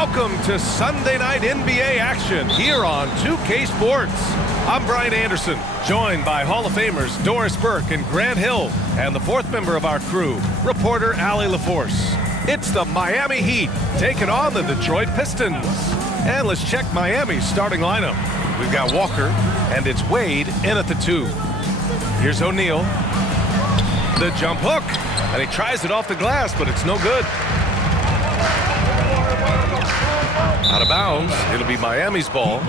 Welcome to Sunday night NBA action here on 2K Sports. I'm Brian Anderson, joined by Hall of Famers Doris Burke and Grant Hill, and the fourth member of our crew, reporter Allie LaForce. It's the Miami Heat taking on the Detroit Pistons. And let's check Miami's starting lineup. We've got Walker, and it's Wade in at the 2. Here's O'Neal. The jump hook, and he tries it off the glass, but it's no good. Out of bounds. It'll be Miami's ball.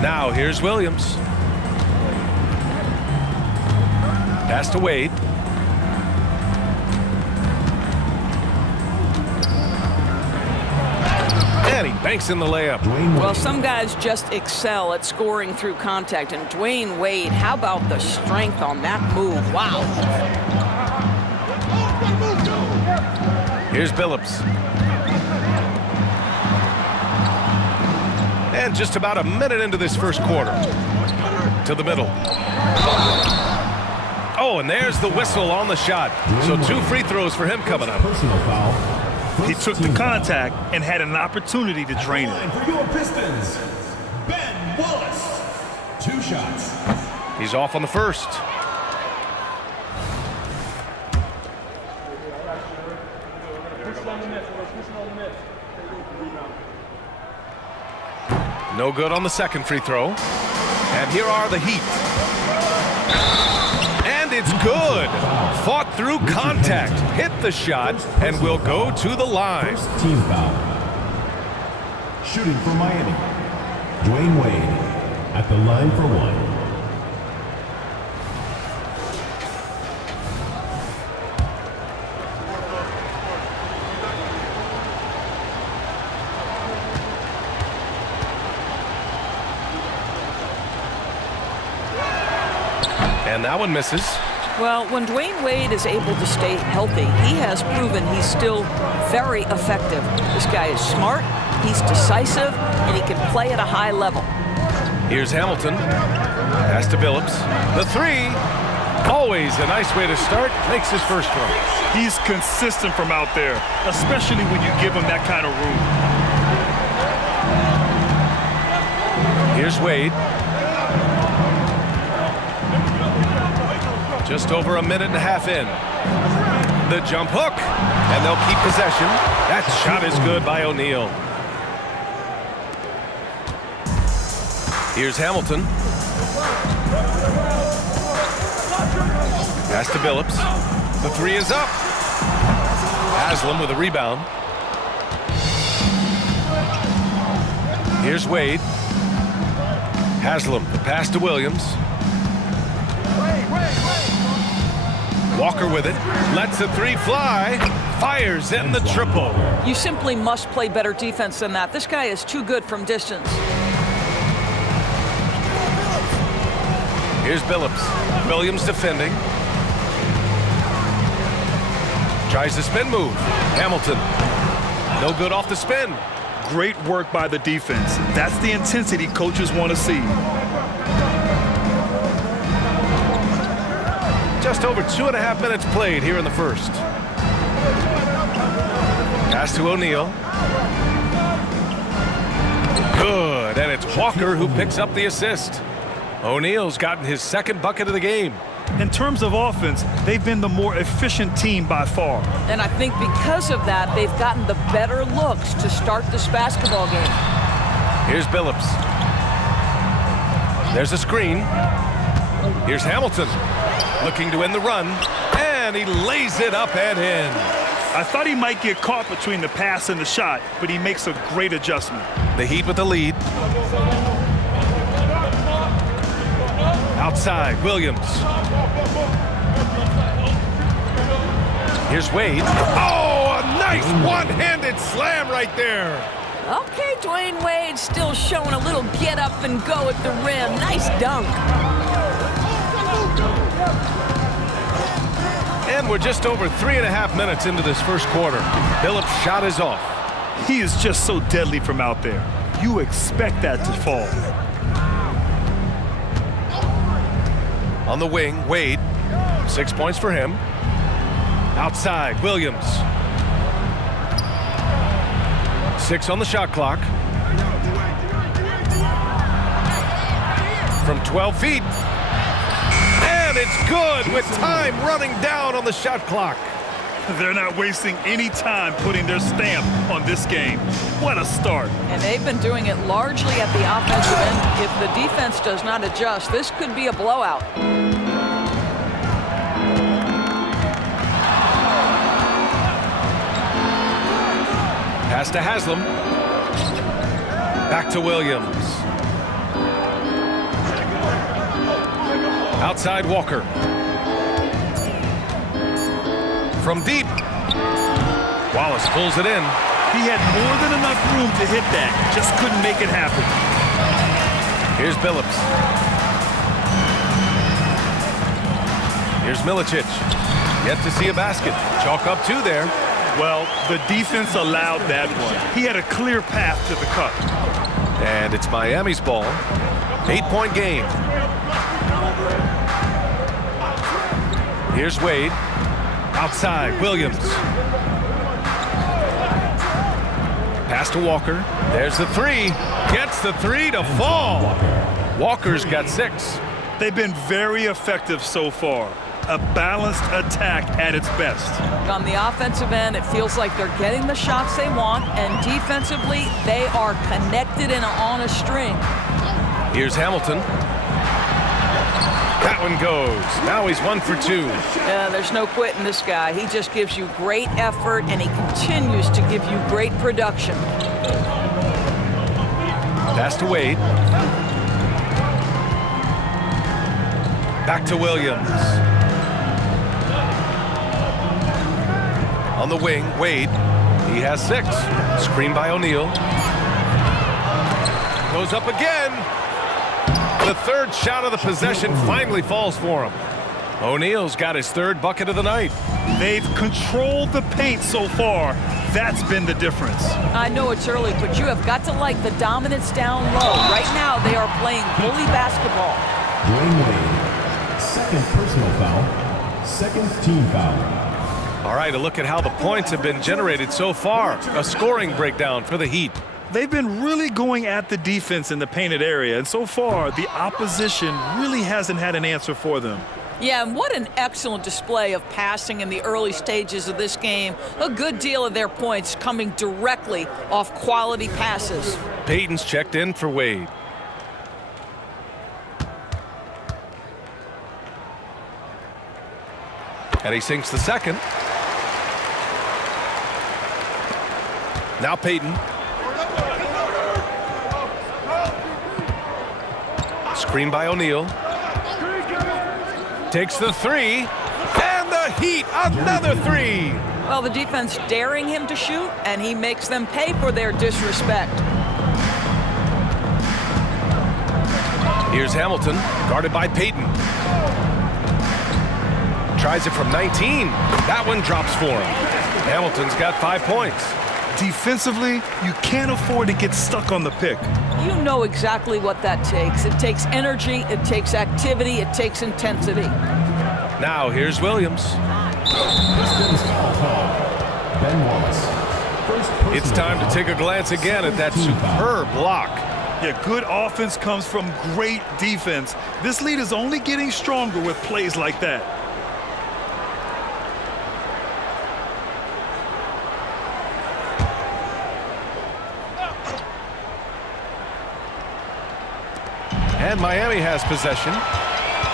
Now here's Williams. Pass to Wade. And he banks in the layup. Well, some guys just excel at scoring through contact. And Dwayne Wade, how about the strength on that move? Wow. Here's Billups. And just about a minute into this first quarter. To the middle. Oh, and there's the whistle on the shot. So 2 free throws for him coming up. Personal foul. He took the contact and had an opportunity to drain it. For your Pistons, Ben Wallace. 2 shots. He's off on the first. No good on the second free throw. And here are the Heat. And it's good. Fought through contact, hit the shot, and will go to the line. First team foul. Shooting for Miami, Dwayne Wade at the line for 1. And that one misses. Well, when Dwayne Wade is able to stay healthy, he has proven he's still very effective. This guy is smart, he's decisive, and he can play at a high level. Here's Hamilton. Pass to Billups. The 3. Always a nice way to start. Makes his first one. He's consistent from out there, especially when you give him that kind of room. Here's Wade. Just over a minute and a half in. The jump hook, and they'll keep possession. That shot is good by O'Neal. Here's Hamilton. Pass to Billups. The 3 is up. Haslam with a rebound. Here's Wade. Haslam, the pass to Williams. Walker with it, lets the 3 fly, fires in the triple. You simply must play better defense than that. This guy is too good from distance. Here's Billups. Williams defending. Tries the spin move. Hamilton. No good off the spin. Great work by the defense. That's the intensity coaches want to see. Just over 2.5 minutes played here in the first. Pass to O'Neal. Good, and it's Walker who picks up the assist. O'Neal's gotten his second bucket of the game. In terms of offense, they've been the more efficient team by far. And I think because of that, they've gotten the better looks to start this basketball game. Here's Billups. There's a screen. Here's Hamilton. Looking to end the run, and he lays it up and in. I thought he might get caught between the pass and the shot, but he makes a great adjustment. The Heat with the lead. Outside, Williams. Here's Wade. Oh, a nice one-handed slam right there. Okay, Dwayne Wade still showing a little get up and go at the rim. Nice dunk. And we're just over 3.5 minutes into this first quarter. Billups' shot is off. He is just so deadly from out there. you expect that to fall. On the wing, Wade. 6 points for him. Outside, Williams. 6 on the shot clock. From 12 feet. And it's good with time running down on the shot clock. They're not wasting any time putting their stamp on this game. What a start. And they've been doing it largely at the offensive end. If the defense does not adjust, this could be a blowout. Pass to Haslam. Back to Williams. Outside Walker. From deep. Wallace pulls it in. He had more than enough room to hit that. Just couldn't make it happen. Here's Billups. Here's Milicic. Yet to see a basket. Chalk up 2 there. Well, the defense allowed that one. He had a clear path to the cup. And it's Miami's ball. 8-point game. Here's Wade. Outside, Williams. Pass to Walker. There's the 3. Gets the 3 to fall. Walker's got 6. They've been very effective so far. A balanced attack at its best. On the offensive end, it feels like they're getting the shots they want, and defensively, they are connected and on a string. Here's Hamilton. That one goes. Now he's 1 for 2. Yeah, there's no quitting this guy. He just gives you great effort, and he continues to give you great production. Pass to Wade. Back to Williams. On the wing, Wade. He has 6. Screen by O'Neal. Goes up again. The 3rd shot of the possession finally falls for him. O'Neal's got his 3rd bucket of the night. They've controlled the paint so far. That's been the difference. I know it's early, but you have got to like the dominance down low. Right now, they are playing bully basketball. Dwayne Wade, 2nd personal foul, 2nd team foul. All right, a look at how the points have been generated so far. A scoring breakdown for the Heat. They've been really going at the defense in the painted area, and so far, the opposition really hasn't had an answer for them. Yeah, and what an excellent display of passing in the early stages of this game. A good deal of their points coming directly off quality passes. Payton's checked in for Wade. And he sinks the 2nd. Now Payton. Screen by O'Neal. Takes the 3. And the Heat, another 3. Well, the defense daring him to shoot, and he makes them pay for their disrespect. Here's Hamilton, guarded by Payton. Tries it from 19. That one drops for him. Hamilton's got 5 points. Defensively, you can't afford to get stuck on the pick. You know exactly what that takes. It takes energy, it takes activity, it takes intensity. Now here's Williams. Pistons foul call. Ben Wallace. First personal It's time to foul. take a glance again at that superb block. Yeah, good offense comes from great defense. This lead is only getting stronger with plays like that. And Miami has possession.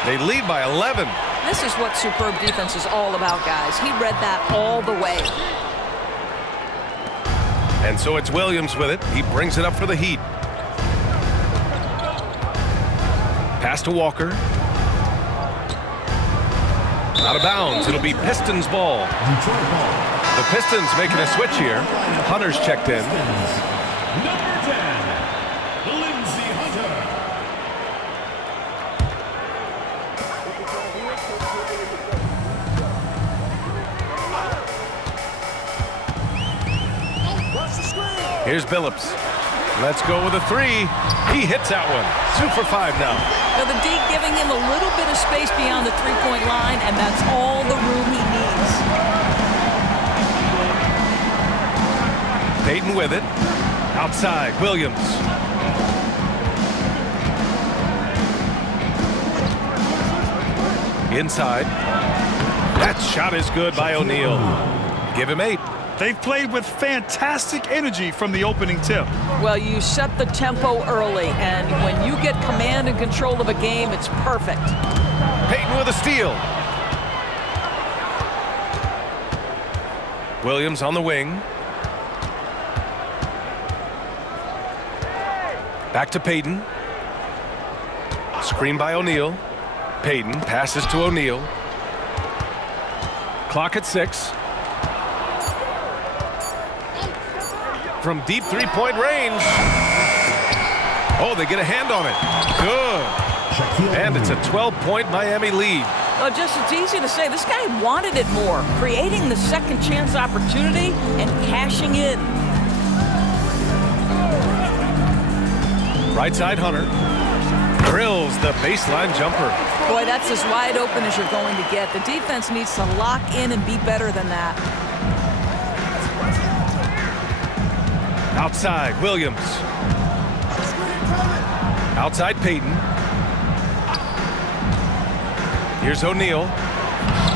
They lead by 11. This is what superb defense is all about, guys. He read that all the way. And so it's Williams with it. He brings it up for the Heat. Pass to Walker. Out of bounds. It'll be Pistons ball. Detroit ball. The Pistons making a switch here. Hunter's checked in. Number 10, Lindsey Hunter. Here's Billups. Let's go with a three. He hits that one. 2 for 5 now. Now the D giving him a little bit of space beyond the three-point line, and that's all the room he needs. Payton with it. Outside, Williams. Inside. That shot is good by O'Neal. Give him 8. They've played with fantastic energy from the opening tip. Well, you set the tempo early, and when you get command and control of a game, it's perfect. Payton with a steal. Williams on the wing. Back to Payton. Screen by O'Neal. Payton passes to O'Neal. Clock at 6. From deep three-point range. Oh, they get a hand on it. Good. And it's a 12-point Miami lead. Well, just it's easy to say this guy wanted it more, creating the second chance opportunity and cashing in. Right side, Hunter. Drills the baseline jumper. Boy, that's as wide open as you're going to get. The defense needs to lock in and be better than that. Outside, Williams. Outside, Payton. Here's O'Neal.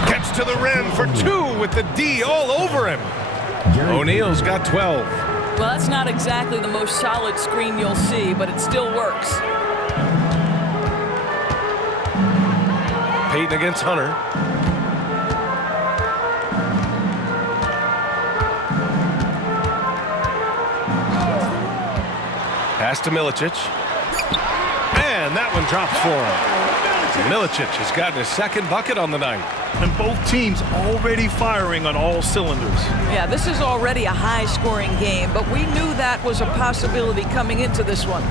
Gets to the rim for 2 with the D all over him. O'Neal's got 12. Well, that's not exactly the most solid screen you'll see, but it still works. Payton against Hunter. Pass to Milicic. And that one drops for him. Milicic has gotten his second bucket on the night. And both teams already firing on all cylinders. Yeah, this is already a high-scoring game, but we knew that was a possibility coming into this one.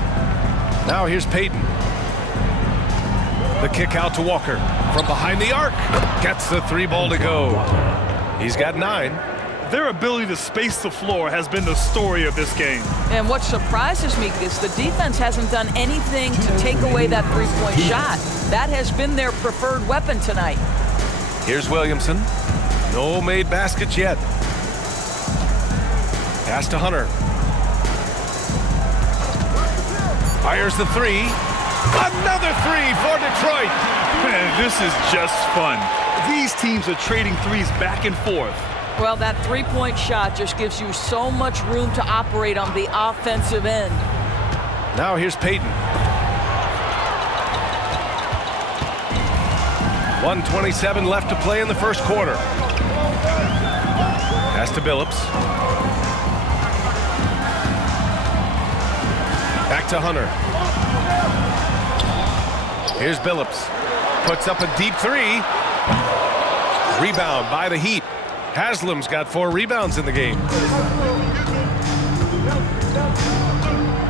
Now here's Payton. The kick out to Walker. From behind the arc. Gets the 3-ball to go. He's got 9. Their ability to space the floor has been the story of this game. And what surprises me is the defense hasn't done anything to take away that three-point shot. That has been their preferred weapon tonight. Here's Williamson. No made baskets yet. Pass to Hunter. Fires the 3. Another 3 for Detroit. Man, this is just fun. These teams are trading threes back and forth. Well, that three-point shot just gives you so much room to operate on the offensive end. Now here's Payton. 1:27 left to play in the first quarter. Pass to Billups. Back to Hunter. Here's Billups. Puts up a deep 3. Rebound by the Heat. Haslam's got 4 rebounds in the game.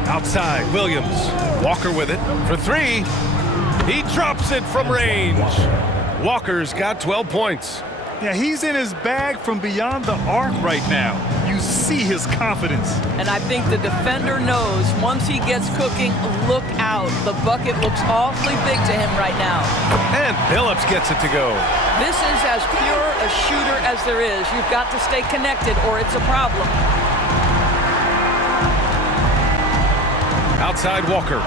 Outside, Williams. Walker with it for 3. He drops it from range. Walker's got 12 points. Yeah, he's in his bag from beyond the arc right now. You see his confidence. And I think the defender knows once he gets cooking, look out. The bucket looks awfully big to him right now. And Billups gets it to go. This is as pure a shooter as there is. You've got to stay connected or it's a problem. Outside Walker.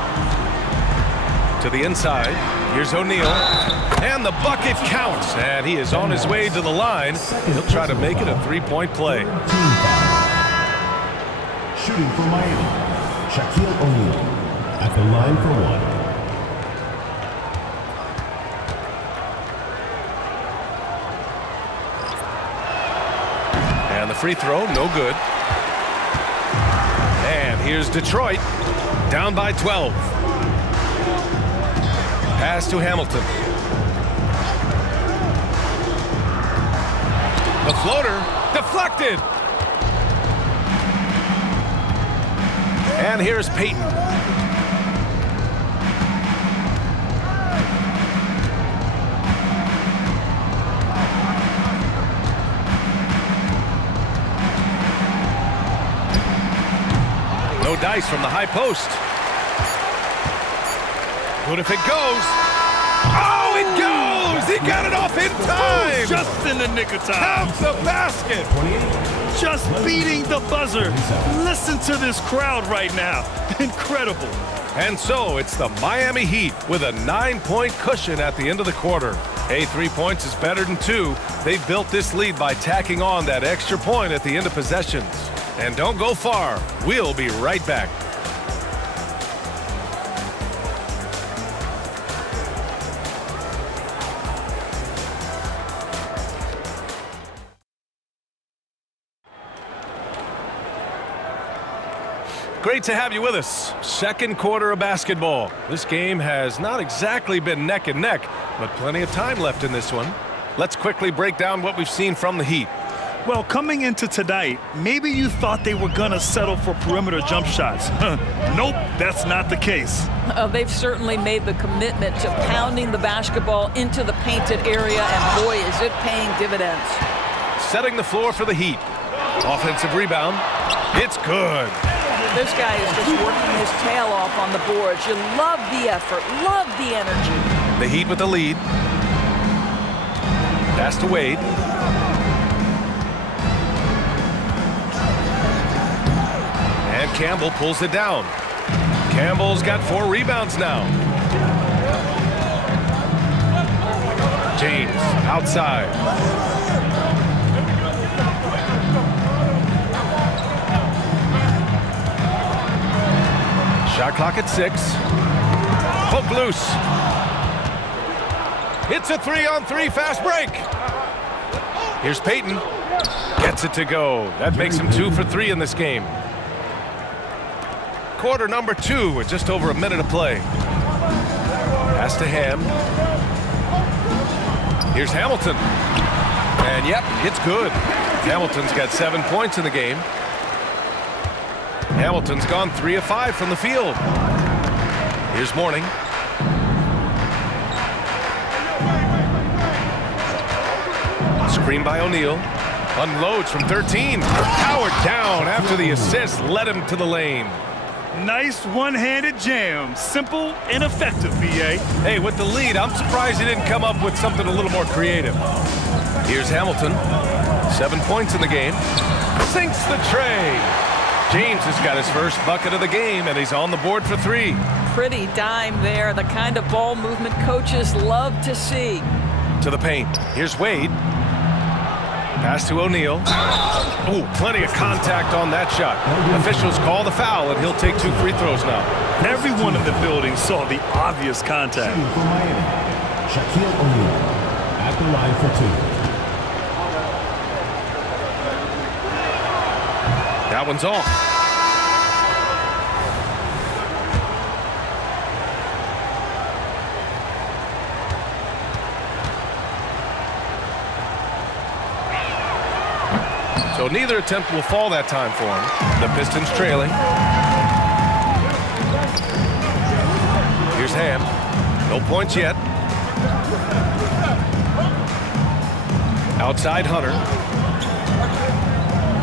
To the inside. Here's O'Neal. And the bucket counts. And he is on his way to the line. He'll try to make it a 3-point play. Shooting for Miami, Shaquille O'Neal at the line for 1. And the free throw, no good. And here's Detroit, down by 12. Pass to Hamilton. The floater, deflected. And here's Payton. No dice from the high post. What if it goes? Oh, it goes! He got it off in time! Just in the nick of time. Counts the basket! Just beating the buzzer. Listen to this crowd right now. Incredible. And so it's the Miami Heat with a 9-point cushion at the end of the quarter. Hey, 3 points is better than 2. They've built this lead by tacking on that extra point at the end of possessions. And don't go far. We'll be right back. Great to have you with us. Second quarter of basketball. This game has not exactly been neck and neck, but plenty of time left in this one. Let's quickly break down what we've seen from the Heat. Well, coming into tonight, maybe you thought they were going to settle for perimeter jump shots. Nope, that's not the case. They've certainly made the commitment to pounding the basketball into the painted area, and boy, is it paying dividends. Setting the floor for the Heat. Offensive rebound. It's good. This guy is just working his tail off on the boards. You love the effort, love the energy. The Heat with the lead. Pass to Wade. And Campbell pulls it down. Campbell's got 4 rebounds now. James outside. Shot clock at 6. Poke loose. It's a 3-on-3 fast break. Here's Payton. Gets it to go. That makes him 2 for 3 in this game. Quarter number 2 with just over a minute of play. Pass to Ham. Here's Hamilton. And yep, it's good. Hamilton's got 7 points in the game. Hamilton's gone 3 of 5 from the field. Here's Mourning. Screen by O'Neal. Unloads from 13. Powered down after the assist led him to the lane. Nice one-handed jam. Simple and effective, B.A. Hey, with the lead, I'm surprised he didn't come up with something a little more creative. Here's Hamilton. 7 points in the game. Sinks the tray. James has got his first bucket of the game, and he's on the board for 3. Pretty dime there, the kind of ball movement coaches love to see. To the paint. Here's Wade. Pass to O'Neal. Oh, plenty of contact on that shot. Officials call the foul, and he'll take 2 free throws now. Everyone in the building saw the obvious contact. Shooting for Miami, Shaquille O'Neal at the line for 2. That one's off. So neither attempt will fall that time for him. The Pistons trailing. Here's Ham. No points yet. Outside Hunter.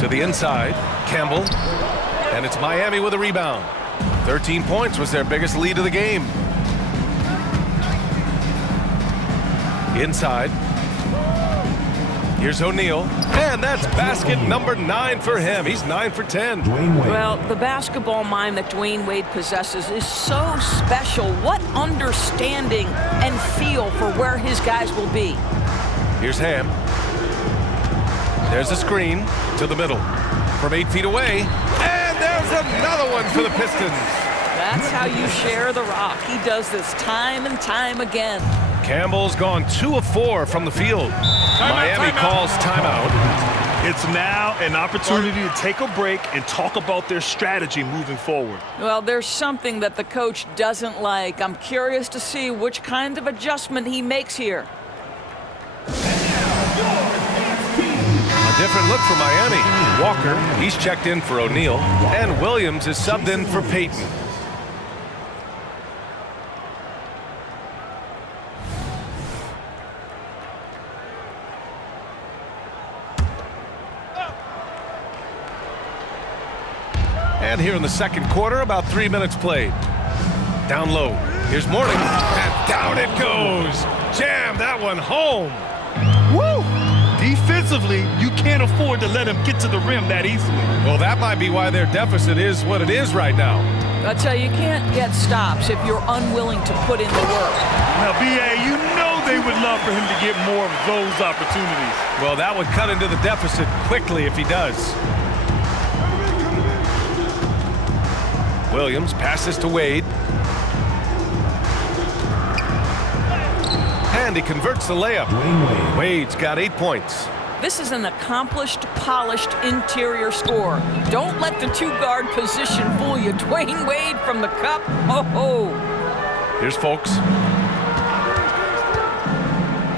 To the inside. Campbell. And it's Miami with a rebound. 13 points was their biggest lead of the game. Inside. Here's O'Neal. And that's basket number 9 for him. He's 9 for 10. Well, the basketball mind that Dwayne Wade possesses is so special. What understanding and feel for where his guys will be. Here's Ham. There's a screen to the middle. From 8 feet away. And there's another one for the Pistons. That's how you share the rock. He does this time and time again. Campbell's gone 2 of 4 from the field. Miami calls timeout. It's now an opportunity to take a break and talk about their strategy moving forward. Well, there's something that the coach doesn't like. I'm curious to see which kind of adjustment he makes here. A different look for Miami. Walker, he's checked in for O'Neal. And Williams is subbed in for Payton. And here in the second quarter, about 3 minutes played. Down low. Here's Morning, and down it goes. Jam that one home. Woo! Defensively, you can't afford to let him get to the rim that easily. Well, that might be why their deficit is what it is right now. I tell you, you can't get stops if you're unwilling to put in the work. Now, B.A., you know they would love for him to get more of those opportunities. Well, that would cut into the deficit quickly if he does. Williams passes to Wade. And he converts the layup. Wade's got 8 points. This is an accomplished, polished interior scorer. Don't let the two-guard position fool you. Dwayne Wade from the cup. Oh-ho. Here's Folks.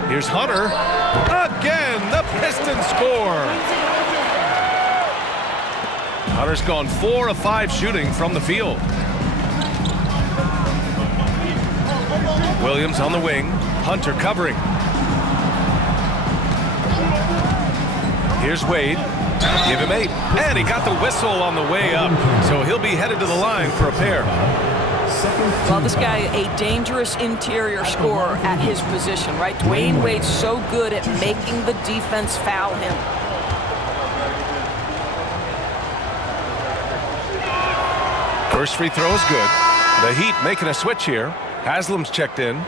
Here's Hunter. Again, the Pistons score. Hunter's gone 4 of 5 shooting from the field. Williams on the wing. Hunter covering. Here's Wade. Give him 8. And he got the whistle on the way up. So he'll be headed to the line for a pair. Well, this guy, a dangerous interior scorer at his position, right? Dwayne Wade's so good at making the defense foul him. First free throw is good. The Heat making a switch here. Haslam's checked in.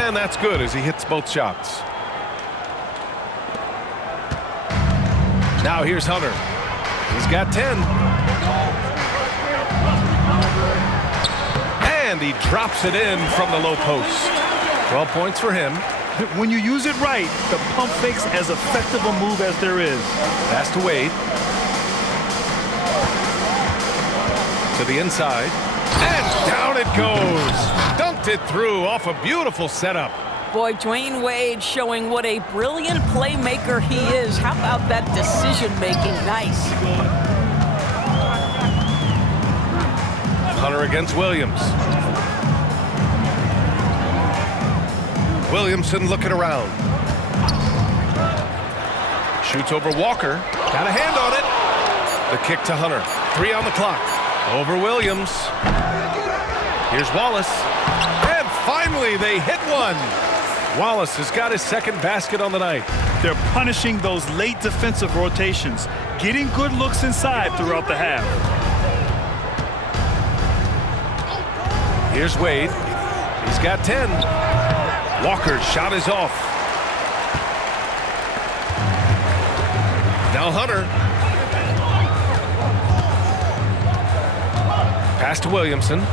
And that's good as he hits both shots. Now here's Hunter. He's got 10. And he drops it in from the low post. 12 points for him. When you use it right, the pump fake's as effective a move as there is. Pass to Wade. To the inside. And down it goes. Dunked it through off a beautiful setup. Boy, Dwayne Wade showing what a brilliant playmaker he is. How about that decision-making? Nice. Hunter against Williams. Williamson looking around. Shoots over Walker. Got a hand on it. The kick to Hunter. 3 on the clock. Over Williams. Here's Wallace. And finally, they hit one. Wallace has got his second basket on the night. They're punishing those late defensive rotations, getting good looks inside throughout the half. Here's Wade. He's got 10. Walker's shot is off. Now Hunter. Pass to Williamson.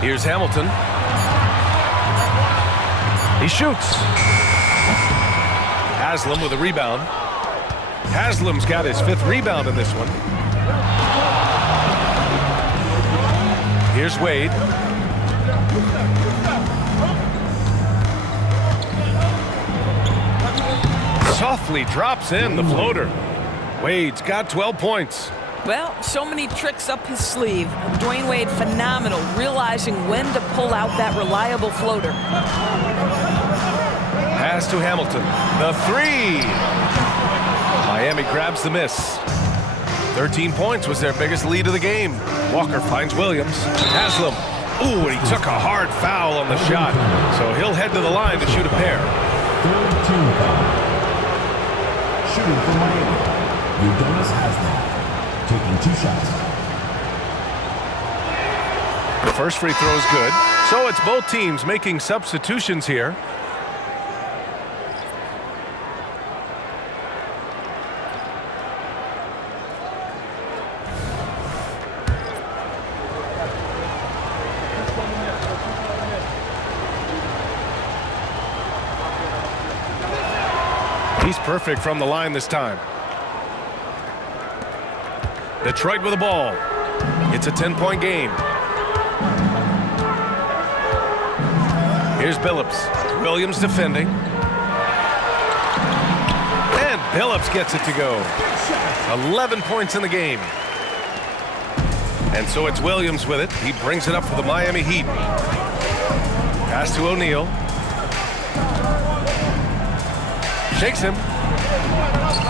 Here's Hamilton. He shoots. Haslam with a rebound. Haslam's got his 5th rebound in this one. Here's Wade. Softly drops in the floater. Wade's got 12 points. Well, so many tricks up his sleeve. Dwayne Wade, phenomenal, realizing when to pull out that reliable floater. Pass to Hamilton. The 3. Miami grabs the miss. 13 points was their biggest lead of the game. Walker finds Williams. Haslam. Ooh, and he took a hard foul on the shot. So he'll head to the line to shoot a pair. Third team foul. Shooting for Miami, Udonis Haslam. Taking 2 shots. The first free throw is good. So it's both teams making substitutions here. He's perfect from the line this time. Detroit with the ball. It's a 10-point game. Here's Billups. Williams defending. And Billups gets it to go. 11 points in the game. And so it's Williams with it. He brings it up for the Miami Heat. Pass to O'Neal. Shakes him.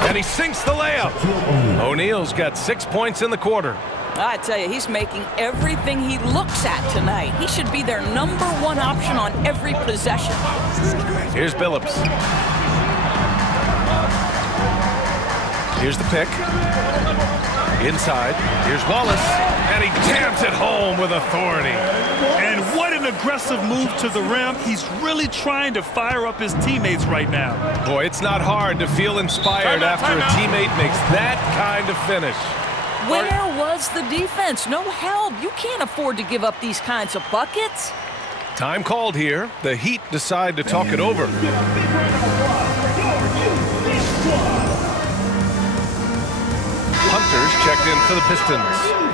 And he sinks the layup. O'Neal's got 6 points in the quarter. I tell you, he's making everything he looks at tonight. He should be their #1 option on every possession. Here's Billups. Here's the pick. Inside. Here's Wallace. And he jams it home with authority. And what an aggressive move to the rim. He's really trying to fire up his teammates right now. Boy, it's not hard to feel inspired after a teammate makes that kind of finish. Where was the defense? No help. You can't afford to give up these kinds of buckets. Time called here. The Heat decide to talk it over. Hunter's checked in for the Pistons.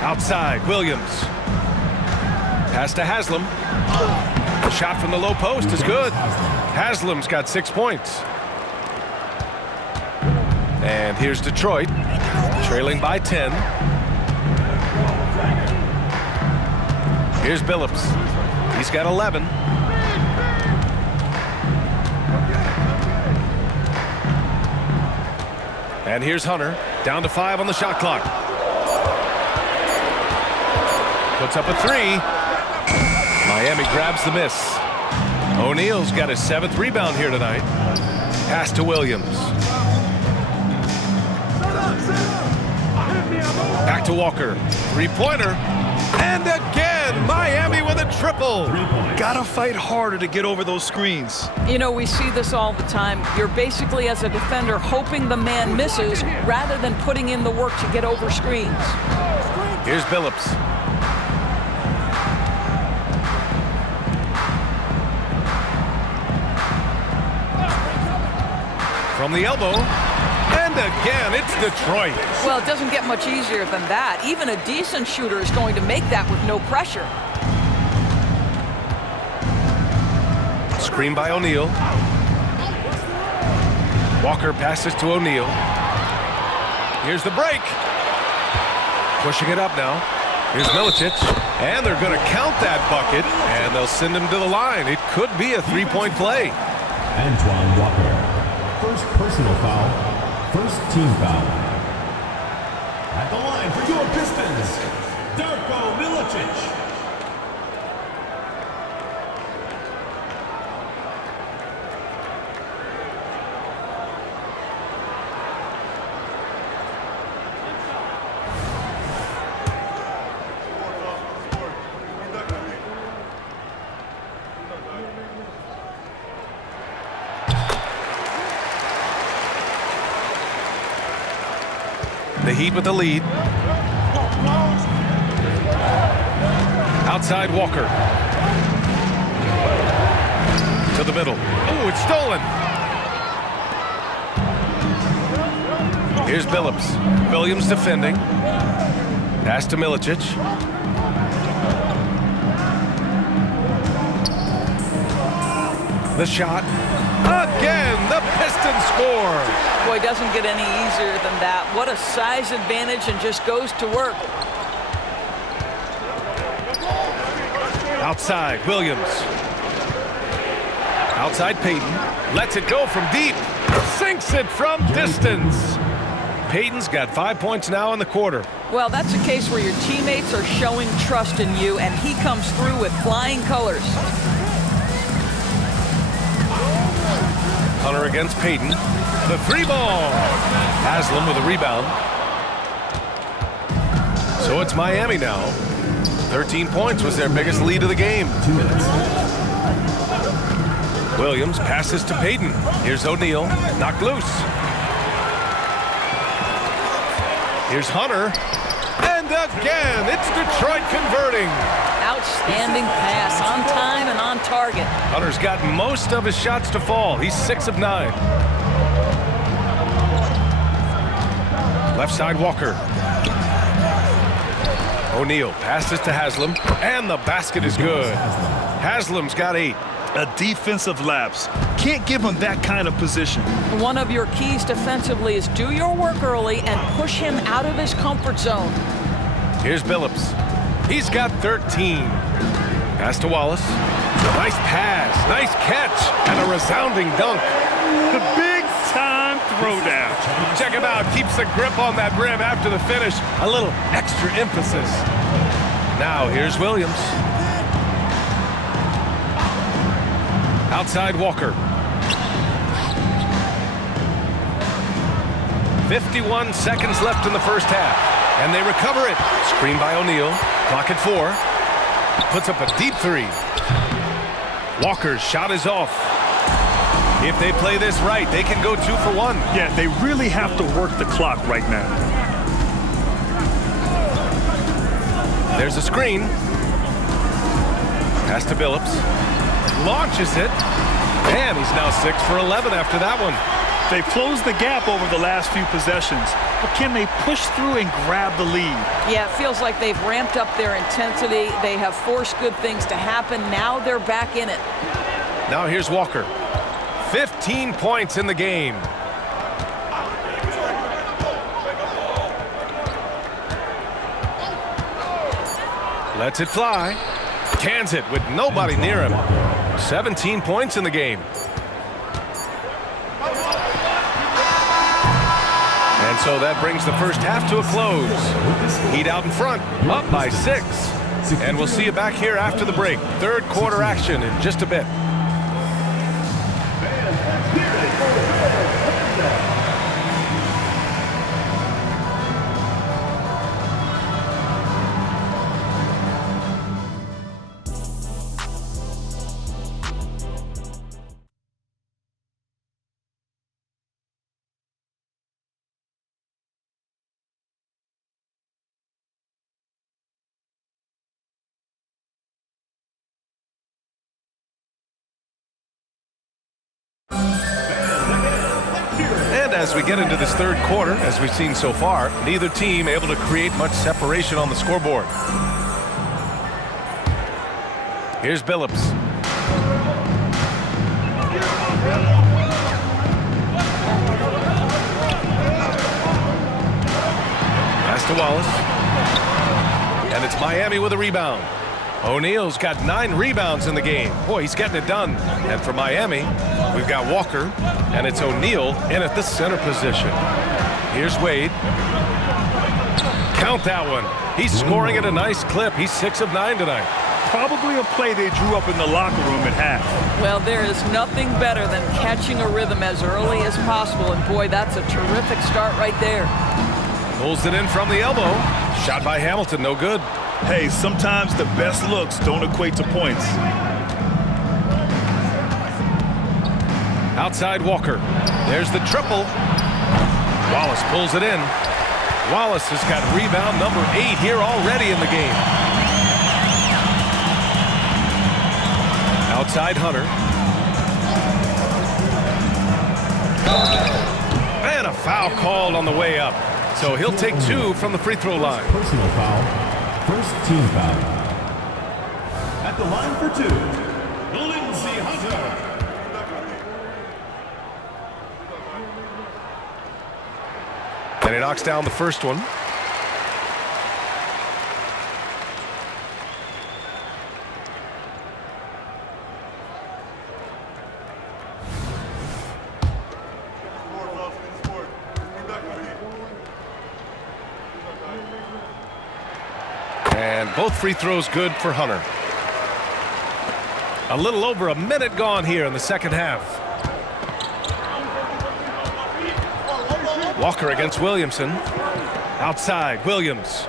Outside, Williams. Pass to Haslam. The shot from the low post is good. Haslam's got 6 points. And here's Detroit, trailing by 10. Here's Billups. He's got 11. And here's Hunter, down to 5 on the shot clock. Puts up a 3. Miami grabs the miss. O'Neal's got his 7th rebound here tonight. Pass to Williams. Back to Walker. 3-pointer. And again, Miami with a triple. Gotta fight harder to get over those screens. You know, we see this all the time. You're basically, as a defender, hoping the man misses rather than putting in the work to get over screens. Here's Billups. From the elbow. And again, it's Detroit. Well, it doesn't get much easier than that. Even a decent shooter is going to make that with no pressure. Screen by O'Neal. Walker passes to O'Neal. Here's the break. Pushing it up now. Here's Milicic. And they're going to count that bucket. And they'll send him to the line. It could be a 3-point play. Antoine Walker. First personal foul. First team foul. At the line for your Pistons, Darko Milicic. The Heat with the lead. Outside Walker. To the middle. Oh, it's stolen. Here's Billups. Williams defending. Pass to Milicic. The shot. Again, the Pistons score. Boy, it doesn't get any easier than that. What a size advantage, and just goes to work. Outside, Williams. Outside Payton. Lets it go from deep. Sinks it from distance. Payton's got 5 points now in the quarter. Well, that's a case where your teammates are showing trust in you, and he comes through with flying colors. Hunter against Payton. The 3-ball. Haslam with a rebound. So it's Miami now. 13 points was their biggest lead of the game. 2 minutes. Williams passes to Payton. Here's O'Neal. Knocked loose. Here's Hunter. And And again, it's Detroit converting. Outstanding pass, on time and on target. Hunter's got most of his shots to fall. He's 6 of 9. Left side, Walker. O'Neal passes to Haslam, and the basket is good. Haslam's got 8. A defensive lapse. Can't give him that kind of position. One of your keys defensively is do your work early and push him out of his comfort zone. Here's Billups. He's got 13. Pass to Wallace. Nice pass, nice catch, and a resounding dunk. The big-time throwdown. Check him out. Keeps the grip on that rim after the finish. A little extra emphasis. Now here's Williams. Outside Walker. 51 seconds left in the first half. And they recover it. Screen by O'Neal. Clock at 4. Puts up a deep 3. Walker's shot is off. If they play this right, they can go 2 for 1. Yeah, they really have to work the clock right now. There's a screen. Pass to Billups. Launches it. And he's now 6 for 11 after that one. They've closed the gap over the last few possessions, but can they push through and grab the lead? Yeah, it feels like they've ramped up their intensity. They have forced good things to happen. Now they're back in it. Now here's Walker. 15 points in the game. Lets it fly. Cans it with nobody near him. 17 points in the game. And so that brings the first half to a close. Heat out in front, up by 6. And we'll see you back here after the break. Third quarter action in just a bit. And as we get into this third quarter, as we've seen so far, neither team able to create much separation on the scoreboard. Here's Billups. Pass to Wallace. And it's Miami with a rebound. O'Neal's got 9 rebounds in the game. Boy, he's getting it done. And for Miami, we've got Walker, and it's O'Neal in at the center position. Here's Wade. Count that one. He's scoring at a nice clip. He's 6 of 9 tonight. Probably a play they drew up in the locker room at half. Well, there is nothing better than catching a rhythm as early as possible. And boy, that's a terrific start right there. Pulls it in from the elbow. Shot by Hamilton, no good. Hey, sometimes the best looks don't equate to points. Outside Walker. There's the triple. Wallace pulls it in. Wallace has got rebound number 8 here already in the game. Outside Hunter. And a foul called on the way up. So he'll take 2 from the free throw line. Personal foul. First team foul. At the line for 2, Lindsey Hunter. And he knocks down the first one. And both free throws good for Hunter. A little over a minute gone here in the second half. Walker against Williamson. Outside, Williams.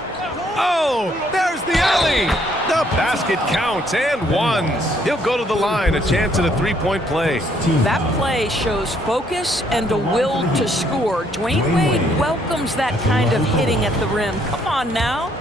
Oh, there's the alley. The basket counts and ones. He'll go to the line, a chance at a three-point play. That play shows focus and a will to score. Dwayne Wade welcomes that kind of hitting at the rim. Come on now.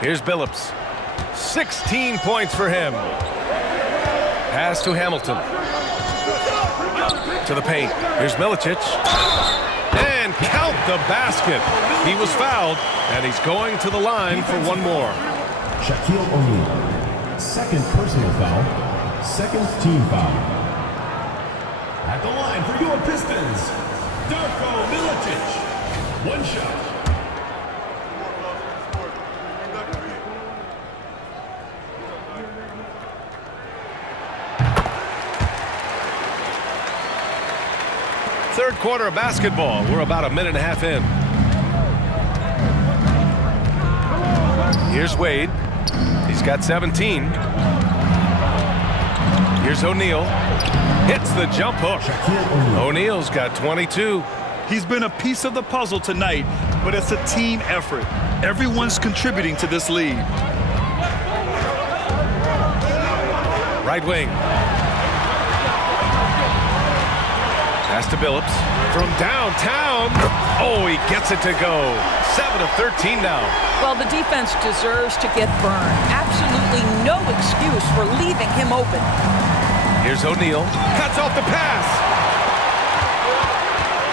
Here's Billups. 16 points for him. Pass to Hamilton. To the paint. Here's Milicic. And count the basket. He was fouled, and he's going to the line for one more. Shaquille O'Neal. Second personal foul. Second team foul. At the line for your Pistons, Darko Milicic. One shot. Third quarter of basketball. We're about a minute and a half in. Here's Wade. He's got 17. Here's O'Neal. Hits the jump hook. O'Neal's got 22. He's been a piece of the puzzle tonight, but it's a team effort. Everyone's contributing to this lead. Right wing. Pass to Billups. From downtown. Oh, he gets it to go. 7 of 13 now. Well, the defense deserves to get burned. Absolutely no excuse for leaving him open. Here's O'Neal. Cuts off the pass.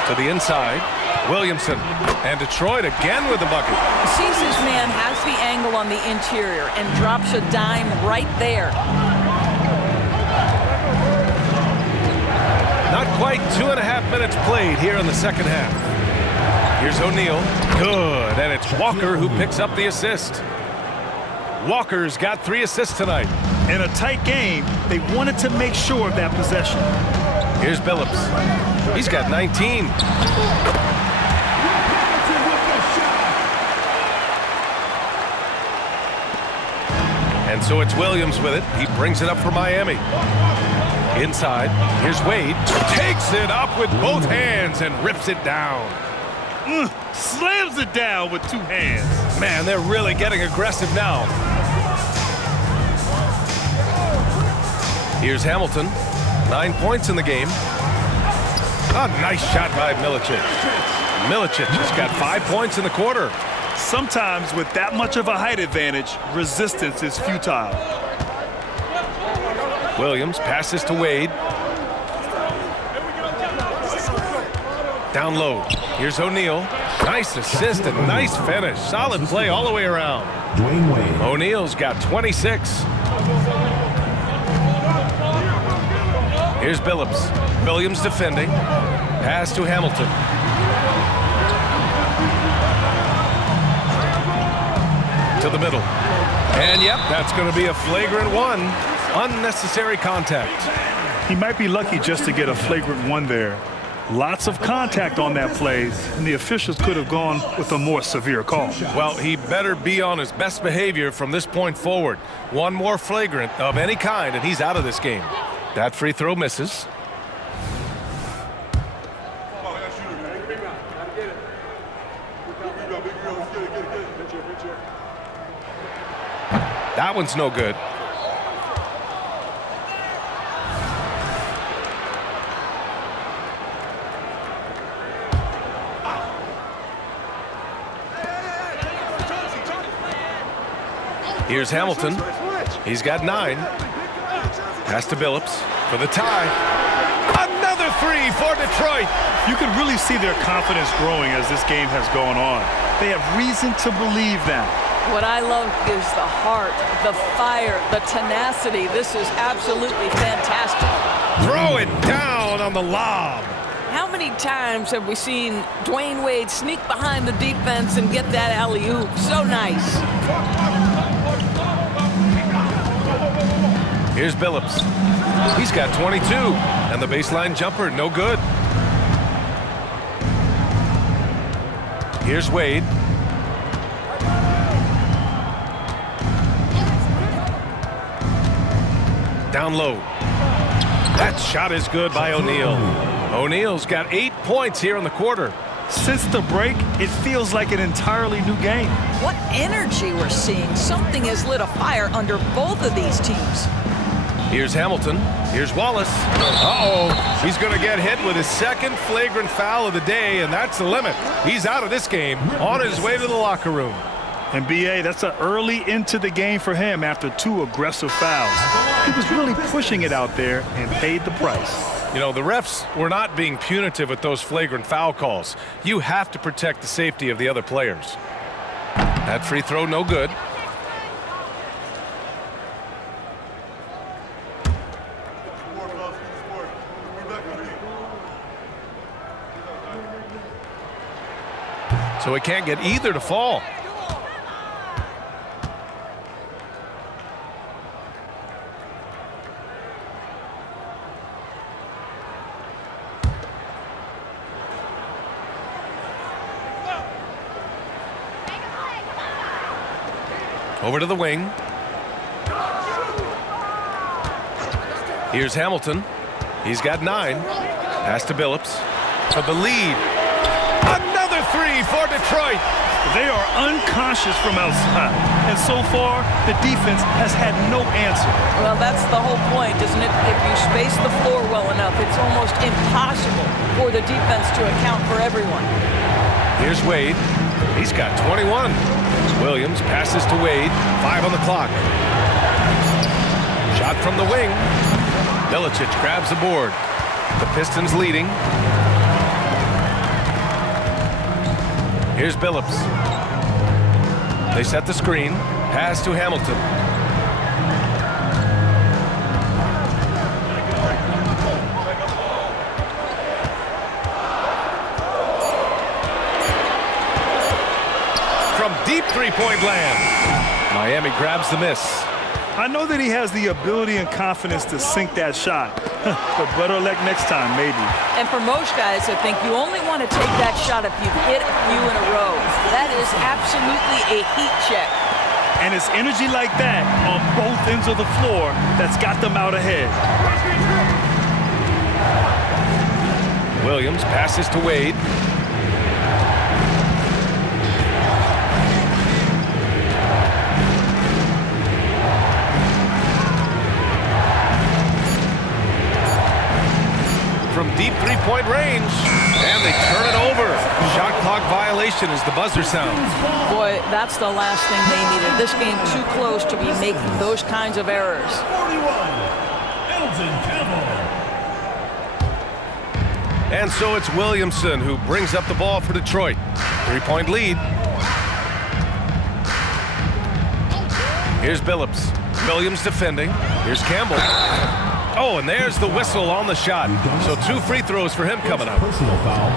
To the inside. Williamson. And Detroit again with the bucket. Sees his man has the angle on the interior and drops a dime right there. Not quite 2.5 minutes played here in the second half. Here's O'Neal. Good. And it's Walker who picks up the assist. Walker's got 3 assists tonight. In a tight game, they wanted to make sure of that possession. Here's Billups. He's got 19. And so it's Williams with it. He brings it up for Miami. Inside, here's Wade. Takes it up with both hands and rips it down. Slams it down with 2 hands. Man, they're really getting aggressive now. Here's Hamilton. 9 points in the game. A nice shot by Milicic. Milicic has got 5 points in the quarter. Sometimes with that much of a height advantage, resistance is futile. Williams passes to Wade. Down low. Here's O'Neal. Nice assist and nice finish. Solid play all the way around. Dwayne Wade. O'Neal's got 26. Here's Billups. Williams defending. Pass to Hamilton. To the middle. And yep, that's going to be a flagrant one. Unnecessary contact. He might be lucky just to get a flagrant one there. Lots of contact on that play, and the officials could have gone with a more severe call. Well, he better be on his best behavior from this point forward. One more flagrant of any kind, and he's out of this game. That free throw misses. That one's no good. Here's Hamilton. He's got 9. Pass to Billups for the tie. Another 3 for Detroit. You can really see their confidence growing as this game has gone on. They have reason to believe that. What I love is the heart, the fire, the tenacity. This is absolutely fantastic. Throw it down on the lob. How many times have we seen Dwayne Wade sneak behind the defense and get that alley-oop? So nice. Here's Billups. He's got 22. And the baseline jumper, no good. Here's Wade. Down low. That shot is good by O'Neal. O'Neal's got 8 points here in the quarter. Since the break, it feels like an entirely new game. What energy we're seeing. Something has lit a fire under both of these teams. Here's Hamilton. Here's Wallace. Uh-oh. He's going to get hit with his second flagrant foul of the day, and that's the limit. He's out of this game, on his way to the locker room. And B.A., that's an early into the game for him after 2 aggressive fouls. He was really pushing it out there and paid the price. You know, the refs were not being punitive with those flagrant foul calls. You have to protect the safety of the other players. That free throw, no good. So he can't get either to fall. Over to the wing. Here's Hamilton. He's got 9. Pass to Billups for the lead. Another 3 for Detroit. They are unconscious from outside, and so far the defense has had no answer. Well, that's the whole point, isn't it? If you space the floor well enough, it's almost impossible for the defense to account for everyone. Here's Wade. He's got 21. Williams passes to Wade. 5 on the clock. Shot from the wing. Milicic grabs the board. The Pistons leading. Here's Billups. They set the screen. Pass to Hamilton. From deep three-point land. Miami grabs the miss. I know that he has the ability and confidence to sink that shot, but better luck next time, maybe. And for most guys, I think you only want to take that shot if you've hit a few in a row. That is absolutely a heat check. And it's energy like that on both ends of the floor that's got them out ahead. Williams passes to Wade. From deep three-point range, and they turn it over. Shot clock violation as the buzzer sounds. Boy, that's the last thing they needed. This game too close to be making those kinds of errors. 41, Elgin Campbell. And so it's Williamson who brings up the ball for Detroit. 3-point lead. Here's Billups. Williams defending. Here's Campbell. Oh, and there's the whistle on the shot. So 2 free throws for him coming up. Personal foul.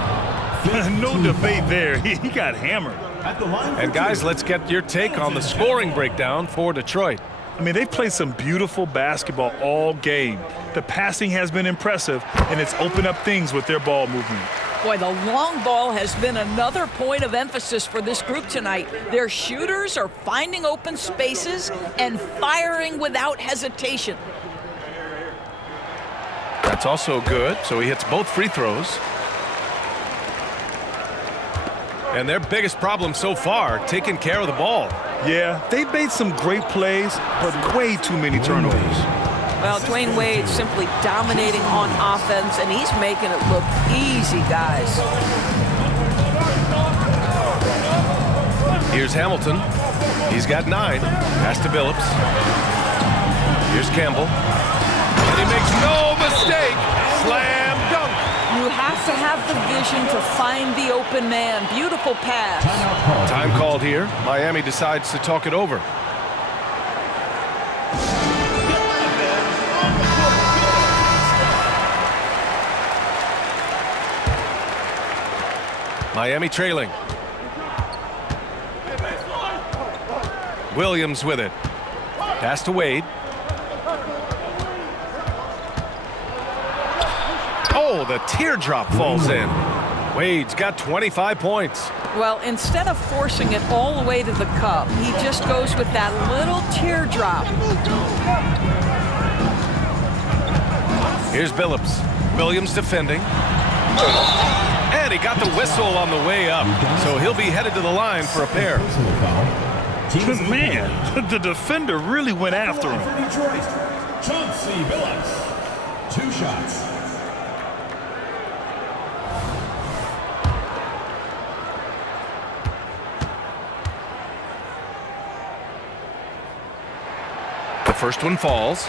No debate there. He got hammered. At the line for And guys, let's get your take on the scoring breakdown for Detroit. I mean, they've played some beautiful basketball all game. The passing has been impressive, and it's opened up things with their ball movement. Boy, the long ball has been another point of emphasis for this group tonight. Their shooters are finding open spaces and firing without hesitation. That's also good. So he hits both free throws. And their biggest problem so far, taking care of the ball. Yeah, they've made some great plays, but way too many turnovers. Well, Dwayne Wade simply dominating on offense, and he's making it look easy, guys. Here's Hamilton. He's got 9. Pass to Billups. Here's Campbell. And he makes no mistake. Slam dunk. You have to have the vision to find the open man. Beautiful pass. Time called here. Miami decides to talk it over. Miami trailing. Williams with it. Pass to Wade. Oh, the teardrop falls in. Wade's got 25 points. Well, instead of forcing it all the way to the cup, he just goes with that little teardrop. Here's Billups. Williams defending. And he got the whistle on the way up. So he'll be headed to the line for a pair. Man, the defender really went after him. For Detroit, Chauncey Billups. 2 shots. first one falls.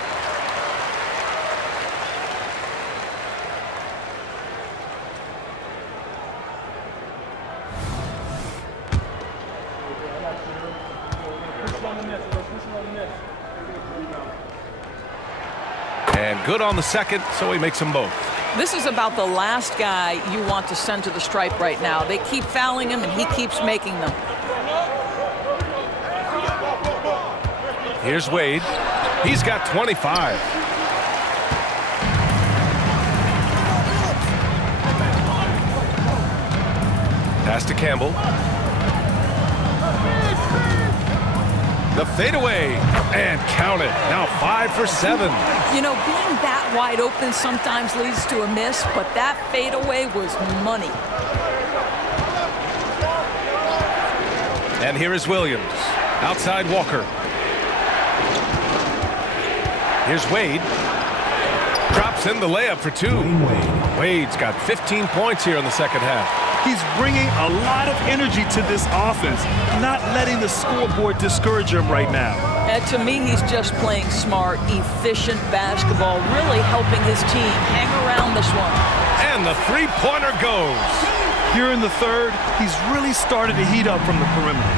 And good on the second, so he makes them both. This is about the last guy you want to send to the stripe right now. They keep fouling him, and he keeps making them. Here's Wade. He's got 25. Pass to Campbell. The fadeaway, and count it. Now 5 for 7. You know, being that wide open sometimes leads to a miss, but that fadeaway was money. And here is Williams. Outside Walker. Here's Wade. Drops in the layup for 2. Wade's got 15 points here in the second half. He's bringing a lot of energy to this offense, not letting the scoreboard discourage him right now. And to me, he's just playing smart, efficient basketball, really helping his team hang around this one. And the three-pointer goes. Here in the third, he's really started to heat up from the perimeter.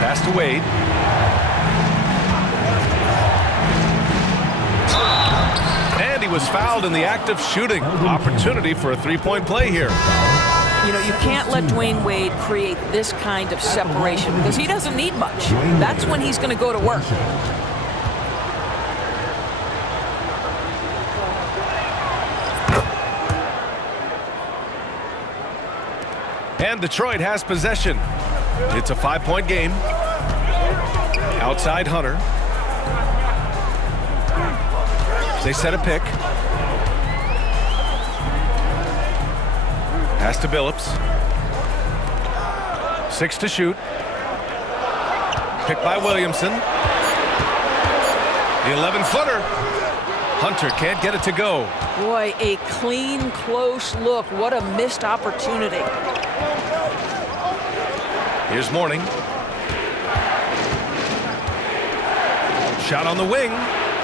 Pass to Wade. And he was fouled in the act of shooting. Opportunity for a three-point play here. You know, you can't let Dwayne Wade create this kind of separation because he doesn't need much. That's when he's going to go to work. And Detroit has possession. It's a 5-point game. Outside Hunter. They set a pick. Pass to Billups. 6 to shoot. Picked by Williamson. The 11-footer. Hunter can't get it to go. Boy, a clean, close look. What a missed opportunity. Here's Mourning. Shot on the wing.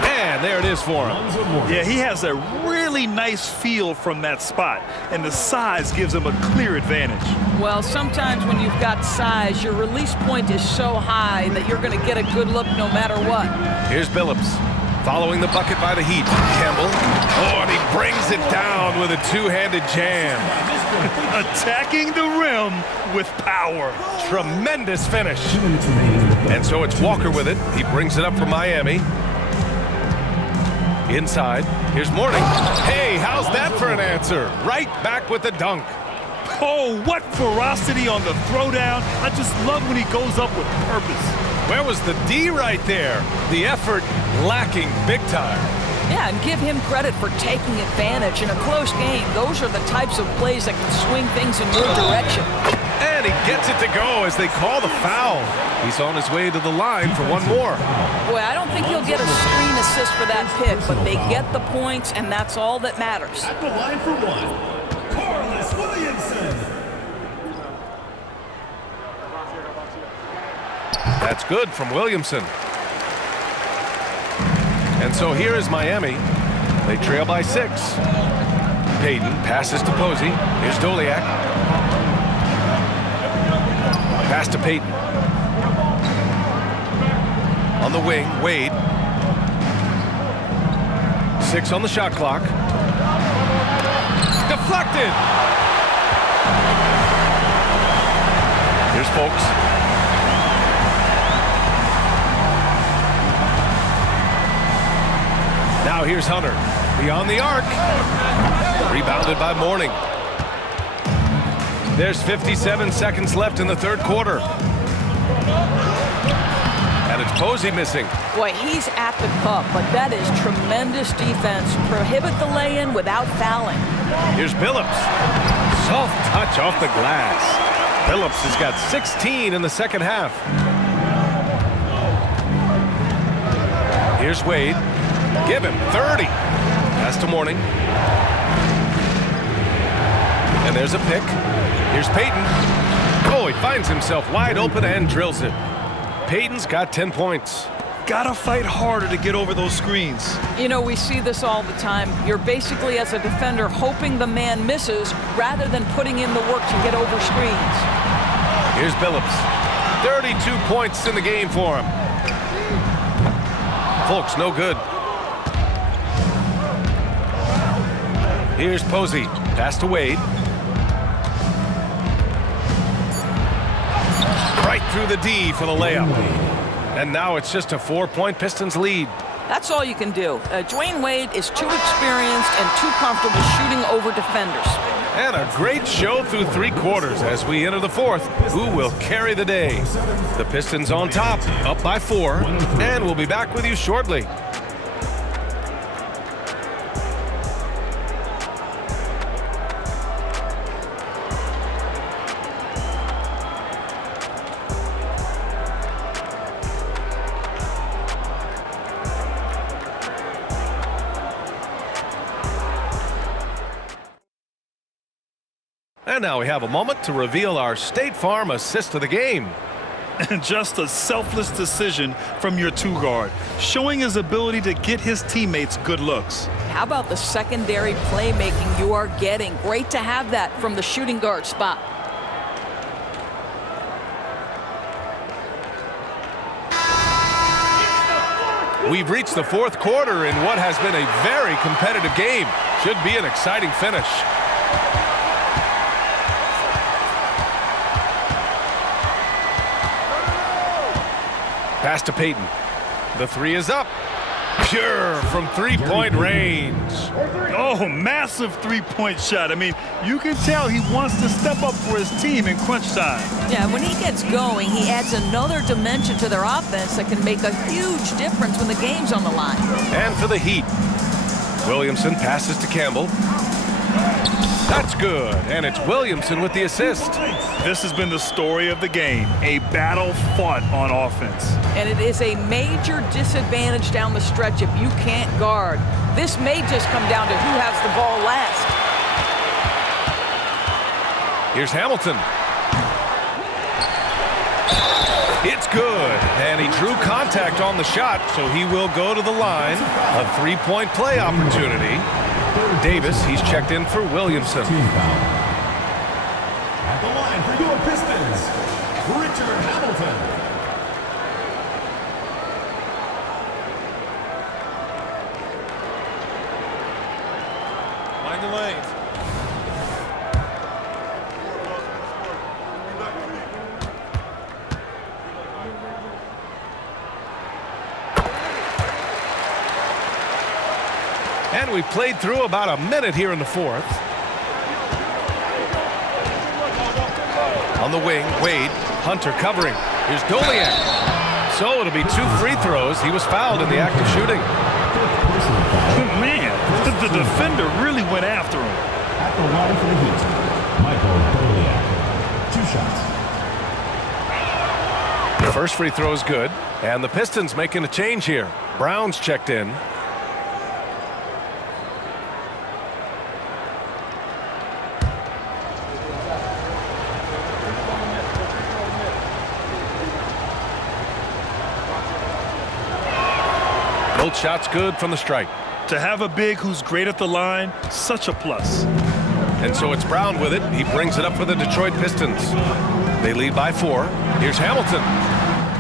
And there it is for him. Yeah, he has a really nice feel from that spot, and the size gives him a clear advantage. Well, sometimes when you've got size, your release point is so high that you're going to get a good look no matter what. Here's Billups. Following the bucket by the Heat. Campbell. Oh, and he brings it down with a two-handed jam. Attacking the rim with power. Tremendous finish. And so it's Walker with it. He brings it up for Miami. Inside. Here's Mourning. Hey, how's that for an answer? Right back with the dunk. Oh, what ferocity on the throwdown. I just love when he goes up with purpose. Where was the D right there? The effort lacking big time. Yeah, and give him credit for taking advantage in a close game. Those are the types of plays that can swing things in your direction. And he gets it to go as they call the foul. He's on his way to the line for one more. Boy, I don't think he'll get a screen assist for that pick, but they get the points, and that's all that matters. At the line for one, Carlos Williamson. That's good from Williamson. And so here is Miami. They trail by 6. Payton passes to Posey. Here's Doliak. Pass to Payton. On the wing, Wade. 6 on the shot clock. Deflected. Here's Folks. Now here's Hunter. Beyond the arc. Rebounded by Mourning. There's 57 seconds left in the third quarter. And it's Posey missing. Boy, he's at the cup, but that is tremendous defense. Prohibit the lay-in without fouling. Here's Billups. Soft touch off the glass. Billups has got 16 in the second half. Here's Wade. Give him 30. Pass to Mourning. And there's a pick. Here's Payton. Oh, he finds himself wide open and drills it. Payton's got 10 points. Gotta fight harder to get over those screens. You know, we see this all the time. You're basically, as a defender, hoping the man misses rather than putting in the work to get over screens. Here's Billups. 32 points in the game for him. Folks, no good. Here's Posey. Pass to Wade. Right through the D for the layup. And now it's just a 4-point Pistons lead. That's all you can do. Dwayne Wade is too experienced and too comfortable shooting over defenders. And a great show through 3 quarters as we enter the 4th. Who will carry the day? The Pistons on top, up by 4. And we'll be back with you shortly. And now we have a moment to reveal our State Farm assist of the game. And just a selfless decision from your 2-guard, showing his ability to get his teammates good looks. How about the secondary playmaking you are getting? Great to have that from the shooting guard spot. We've reached the 4th quarter in what has been a very competitive game. Should be an exciting finish. Pass to Payton. The 3 is up. Pure from 3-point range. Oh, massive 3-point shot. I mean, you can tell he wants to step up for his team in crunch time. Yeah, when he gets going, he adds another dimension to their offense that can make a huge difference when the game's on the line. And for the Heat, Williamson passes to Campbell. That's good, and it's Williamson with the assist. This has been the story of the game, a battle fought on offense. And it is a major disadvantage down the stretch if you can't guard. This may just come down to who has the ball last. Here's Hamilton. It's good, and he drew contact on the shot, so he will go to the line. A 3-point play opportunity. Davis, he's checked in for Williamson. At the line for your Pistons, Richard Hamilton. Mind the lanes. And we played through about a minute here in the 4th. On the wing, Wade, Hunter covering. Here's Doliak. So it'll be 2 free throws. He was fouled in the act of shooting. Man, the defender really went after him. At the line for the Heat, Michael Doliak. 2 shots. The first free throw is good. And the Pistons making a change here. Brown's checked in. Both shots good from the strike. To have a big who's great at the line, such a plus. And so it's Brown with it. He brings it up for the Detroit Pistons. They lead by 4. Here's Hamilton.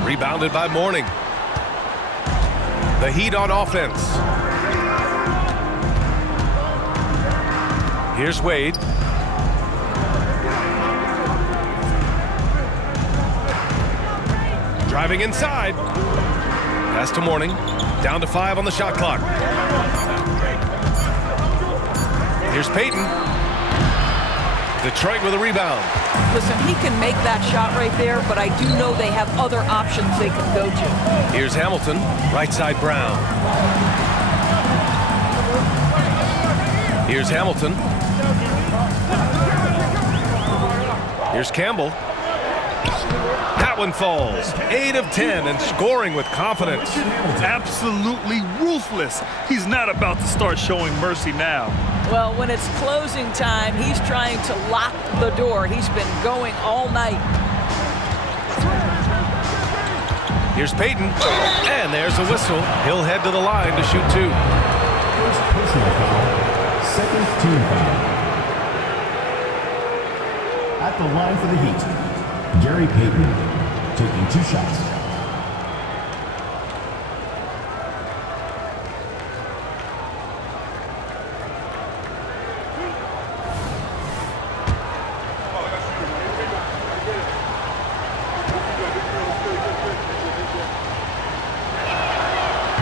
Rebounded by Mourning. The Heat on offense. Here's Wade. Driving inside. Pass to Mourning. Down to 5 on the shot clock. Here's Payton. Detroit with a rebound. Listen, he can make that shot right there, but I do know they have other options they can go to. Here's Hamilton. Right side Brown. Here's Hamilton. Here's Campbell. That one falls. 8 of 10 and scoring with confidence. Absolutely ruthless. He's not about to start showing mercy now. Well, when it's closing time, he's trying to lock the door. He's been going all night. Here's Payton, and there's a whistle. He'll head to the line to shoot 2. First personal foul, second team foul. At the line for the Heat, Gary Payton taking 2 shots.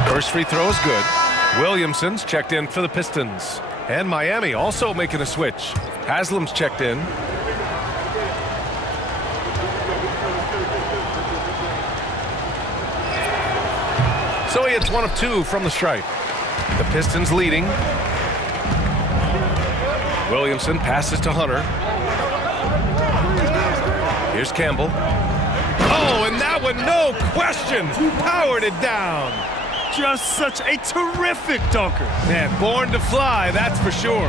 First free throw is good. Williamson's checked in for the Pistons. And Miami also making a switch. Haslam's checked in. So he hits 1 of 2 from the stripe. The Pistons leading. Williamson passes to Hunter. Here's Campbell. Oh, and that one, no question, powered it down. Just such a terrific dunker. Man, born to fly, that's for sure.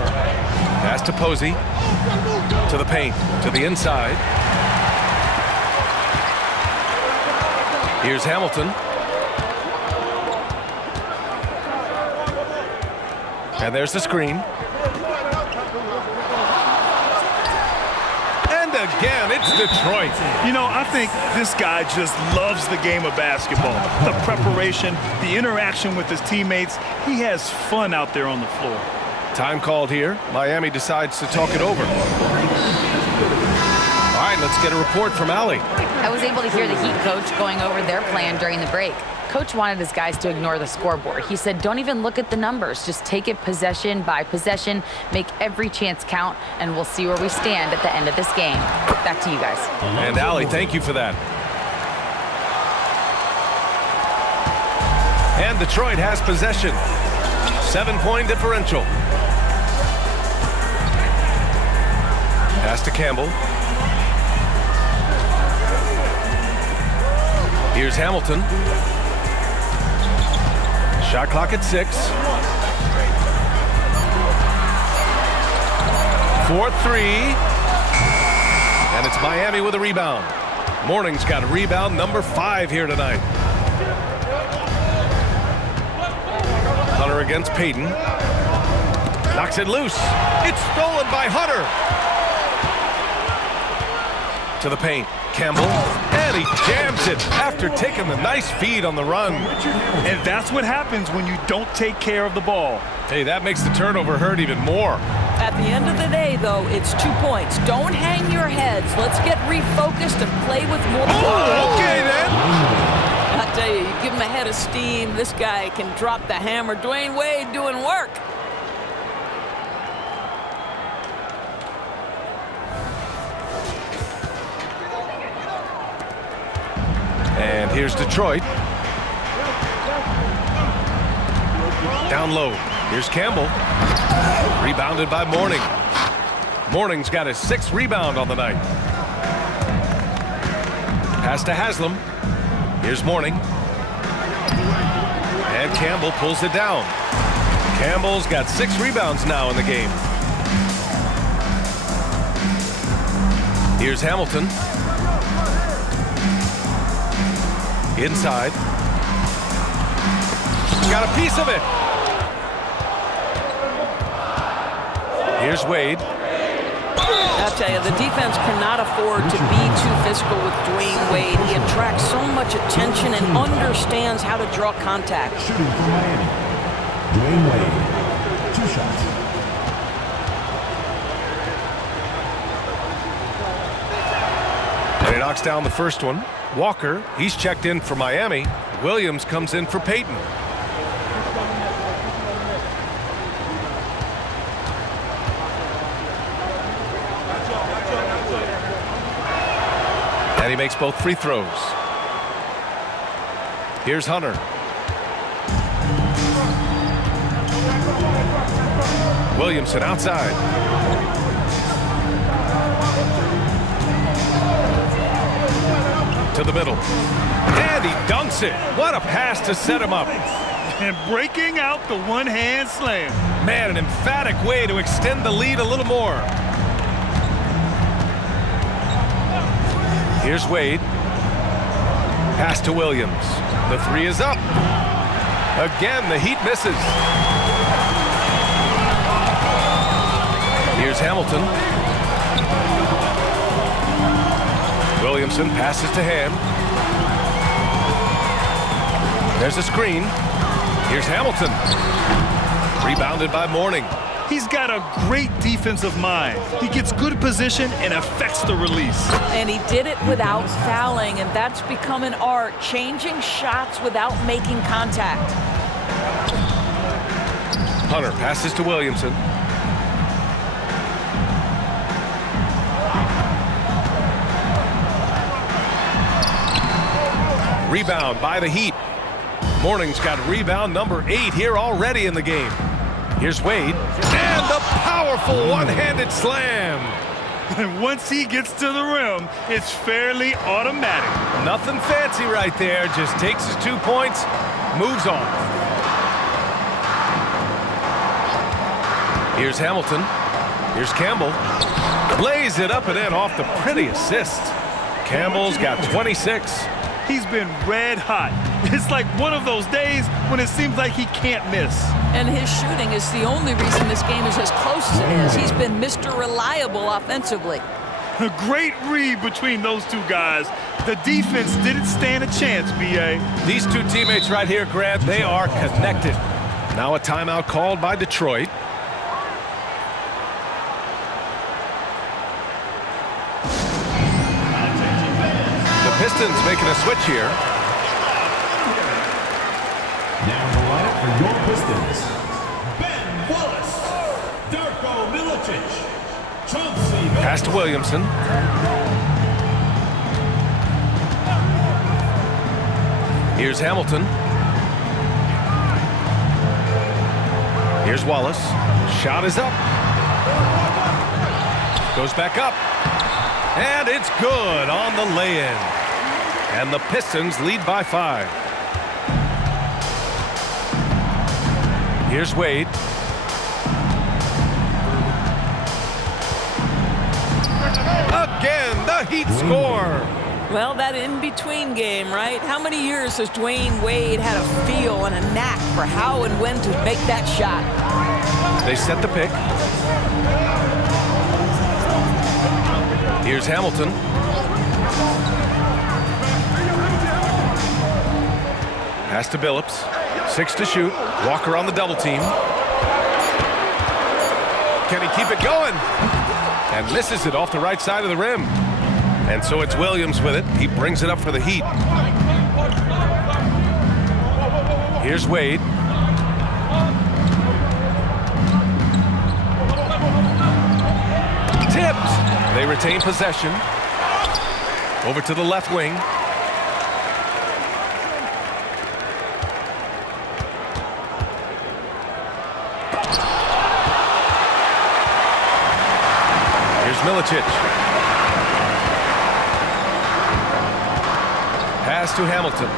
Pass to Posey. To the paint, to the inside. Here's Hamilton. And there's the screen. And again, it's Detroit. You know, I think this guy just loves the game of basketball. The preparation, the interaction with his teammates. He has fun out there on the floor. Time called here. Miami decides to talk it over. All right, let's get a report from Allie. I was able to hear the Heat coach going over their plan during the break. Coach wanted his guys to ignore the scoreboard. He said, don't even look at the numbers. Just take it possession by possession, make every chance count, and we'll see where we stand at the end of this game. Back to you guys. And Allie, thank you for that. And Detroit has possession. 7-point differential. Pass to Campbell. Here's Hamilton. Shot clock at 6. 4-3. And it's Miami with a rebound. Morning's got a rebound, number 5 here tonight. Hunter against Payton. Knocks it loose. It's stolen by Hunter. To the paint. Campbell. And he jams it after taking the nice feed on the run. And that's what happens when you don't take care of the ball. Hey, that makes the turnover hurt even more. At the end of the day, though, it's 2 points. Don't hang your heads. Let's get refocused and play with more. Oh, okay then. I tell you, you give him a head of steam, this guy can drop the hammer. Dwayne Wade doing work. And here's Detroit. Down low. Here's Campbell. Rebounded by Morning. Morning's got his 6th rebound on the night. Pass to Haslam. Here's Morning. And Campbell pulls it down. Campbell's got 6 rebounds now in the game. Here's Hamilton. Inside. Got a piece of it. Here's Wade. I'll tell you, the defense cannot afford to be too physical with Dwayne Wade. He attracts so much attention and understands how to draw contact. Shooting for Miami, Dwayne Wade, 2 shots. And he knocks down the first one. Walker, he's checked in for Miami. Williams comes in for Payton. And he makes both free throws. Here's Hunter. Williamson outside. To the middle. And he dunks it. What a pass to set him up. And breaking out the one-hand slam. Man, an emphatic way to extend the lead a little more. Here's Wade. Pass to Williams. The three is up. Again, the Heat misses. Here's Hamilton. Williamson passes to Ham. There's a screen. Here's Hamilton. Rebounded by Mourning. He's got a great defensive mind. He gets good position and affects the release. And he did it without fouling, and that's become an art, changing shots without making contact. Hunter passes to Williamson. Rebound by the Heat. Mourning's got rebound number 8 here already in the game. Here's Wade. And the powerful one-handed slam. And once he gets to the rim, it's fairly automatic. Nothing fancy right there. Just takes his 2 points, moves on. Here's Hamilton. Here's Campbell. Lays it up and in off the pretty assist. Campbell's got 26. He's been red hot. It's like one of those days when it seems like he can't miss. And his shooting is the only reason this game is as close as it is. He's been Mr. Reliable offensively. A great read between those two guys. The defense didn't stand a chance, B.A. These two teammates right here, Grant, they are connected. Now a timeout called by Detroit. Pistons making a switch here. Now in the lineup for your Pistons, Ben Wallace, Darko Milicic, Chauncey Billups. Pass to Williamson. Here's Hamilton. Here's Wallace. Shot is up. Goes back up. And it's good on the lay-in. And the Pistons lead by 5. Here's Wade. Again, the Heat score. Well, that in-between game, right? How many years has Dwayne Wade had a feel and a knack for how and when to make that shot? They set the pick. Here's Hamilton. Pass to Billups. 6 to shoot. Walker on the double team. Can he keep it going? And misses it off the right side of the rim. And so it's Williams with it. He brings it up for the Heat. Here's Wade. Tipped. They retain possession. Over to the left wing. Here's Milicic. Pass to Hamilton.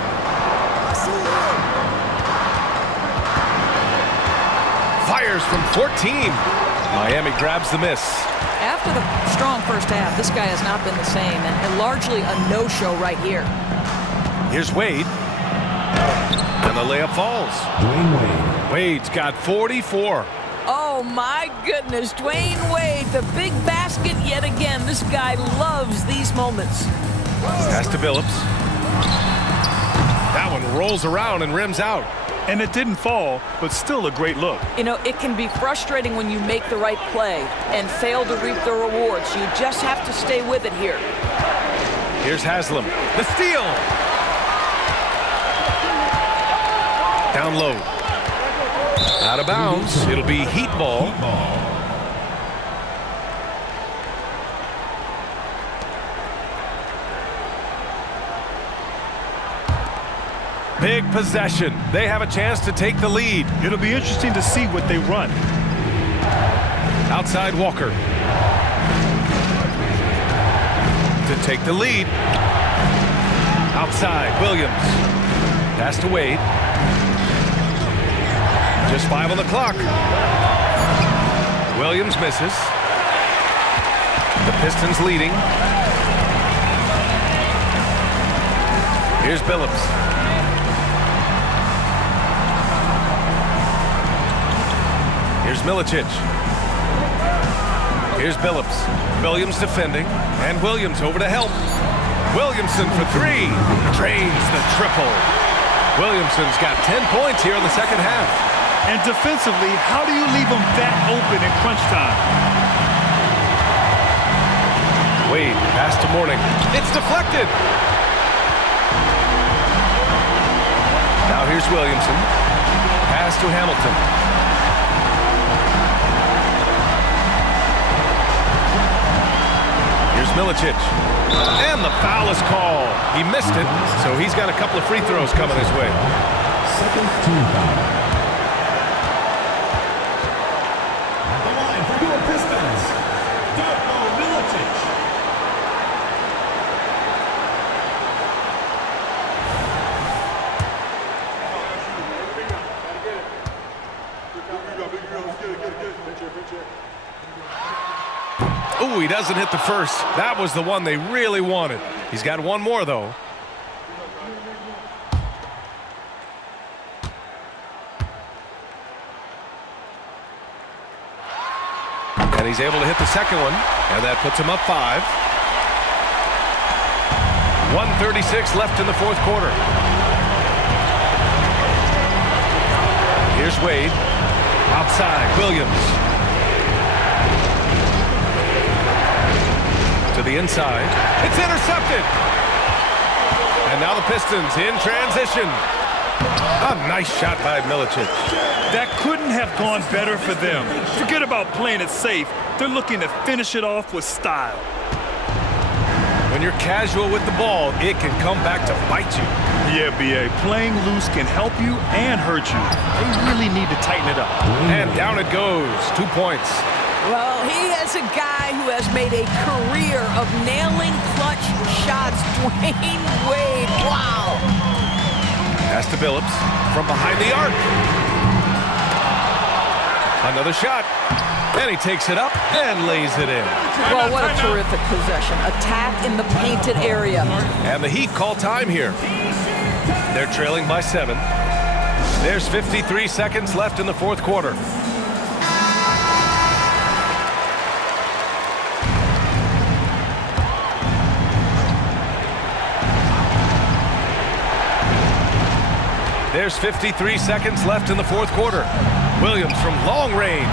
Fires from 14. Miami grabs the miss. After the strong first half, this guy has not been the same, and largely a no-show right here. Here's Wade. And the layup falls. Dwayne Wade. Wade's got 44. Oh, my goodness. Dwayne Wade, the big basket yet again. This guy loves these moments. Pass to Billups. That one rolls around and rims out. And it didn't fall, but still a great look. You know, it can be frustrating when you make the right play and fail to reap the rewards. You just have to stay with it here. Here's Haslam. The steal. Down low. Out of bounds. It'll be Heat ball. Big possession. They have a chance to take the lead. It'll be interesting to see what they run. Outside Walker. To take the lead. Outside Williams. Pass to Wade. Just 5 on the clock. Williams misses. The Pistons leading. Here's Billups. Here's Milicic. Here's Billups. Williams defending, and Williams over to help. Williamson for three. Drains the triple. Williamson's got 10 points here in the second half. And defensively, how do you leave them that open in crunch time? Wade, pass to Mourning. It's deflected. Now here's Williamson. Pass to Hamilton. Here's Milicic. And the foul is called. He missed it, so he's got a couple of free throws coming his way. Second team foul. At the line for your Pistons, Milicic. Ooh, he doesn't hit the first. That was the one they really wanted. He's got one more, though. And he's able to hit the second one, and that puts him up 5. 1:36 left in the fourth quarter. Here's Wade. Outside, Williams. To the inside. It's intercepted. And now the Pistons in transition. A nice shot by Milicic. That couldn't have gone better for them. Forget about playing it safe. They're looking to finish it off with style. When you're casual with the ball, it can come back to bite you. Yeah, B.A. Playing loose can help you and hurt you. They really need to tighten it up. And down it goes. 2 points. Well, he is a guy who has made a career of nailing clutch shots. Dwayne Wade, wow. Pass to Billups from behind the arc. Another shot. And he takes it up and lays it in. Well, what a terrific possession. Attack in the painted area. And the Heat call time here. They're trailing by 7. There's 53 seconds left in the fourth quarter. There's 53 seconds left in the fourth quarter. Williams from long range.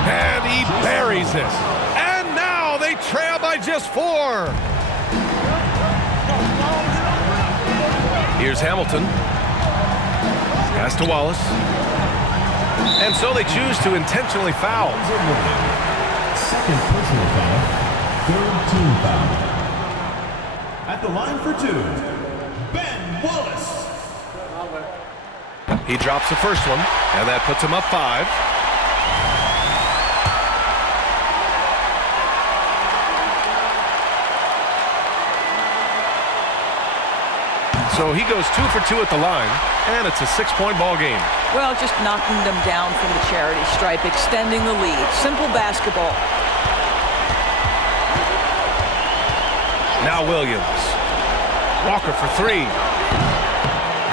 And he buries it. And now they trail by just 4. Here's Hamilton. Pass to Wallace. And so they choose to intentionally foul. Second personal foul. Third team foul. At the line for 2, Ben Wallace. He drops the first one, and that puts him up 5. So he goes 2 for 2 at the line, and it's a 6-point ball game. Well, just knocking them down from the charity stripe, extending the lead. Simple basketball. Now Williams. Walker for 3.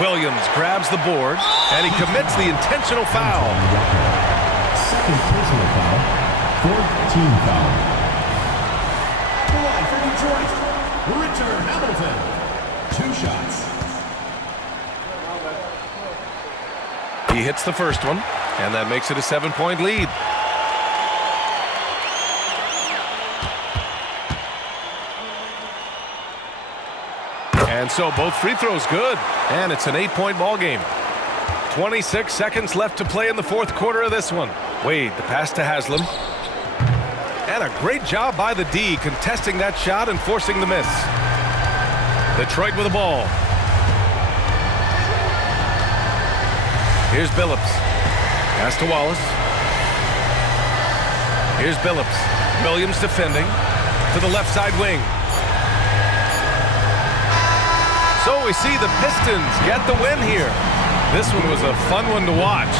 Williams grabs the board, and he commits the intentional foul. Second personal foul. Fourth team foul. At the line for Detroit, Richard Hamilton. 2 shots. He hits the first one, and that makes it a 7-point lead. And so both free throws good, and it's an 8-point ball game. 26 seconds left to play in the fourth quarter of this one. Wade, the pass to Haslam. And a great job by the D contesting that shot and forcing the miss. Detroit with the ball. Here's Billups. Pass to Wallace. Here's Billups. Williams defending to the left side wing. So we see the Pistons get the win here. This one was a fun one to watch.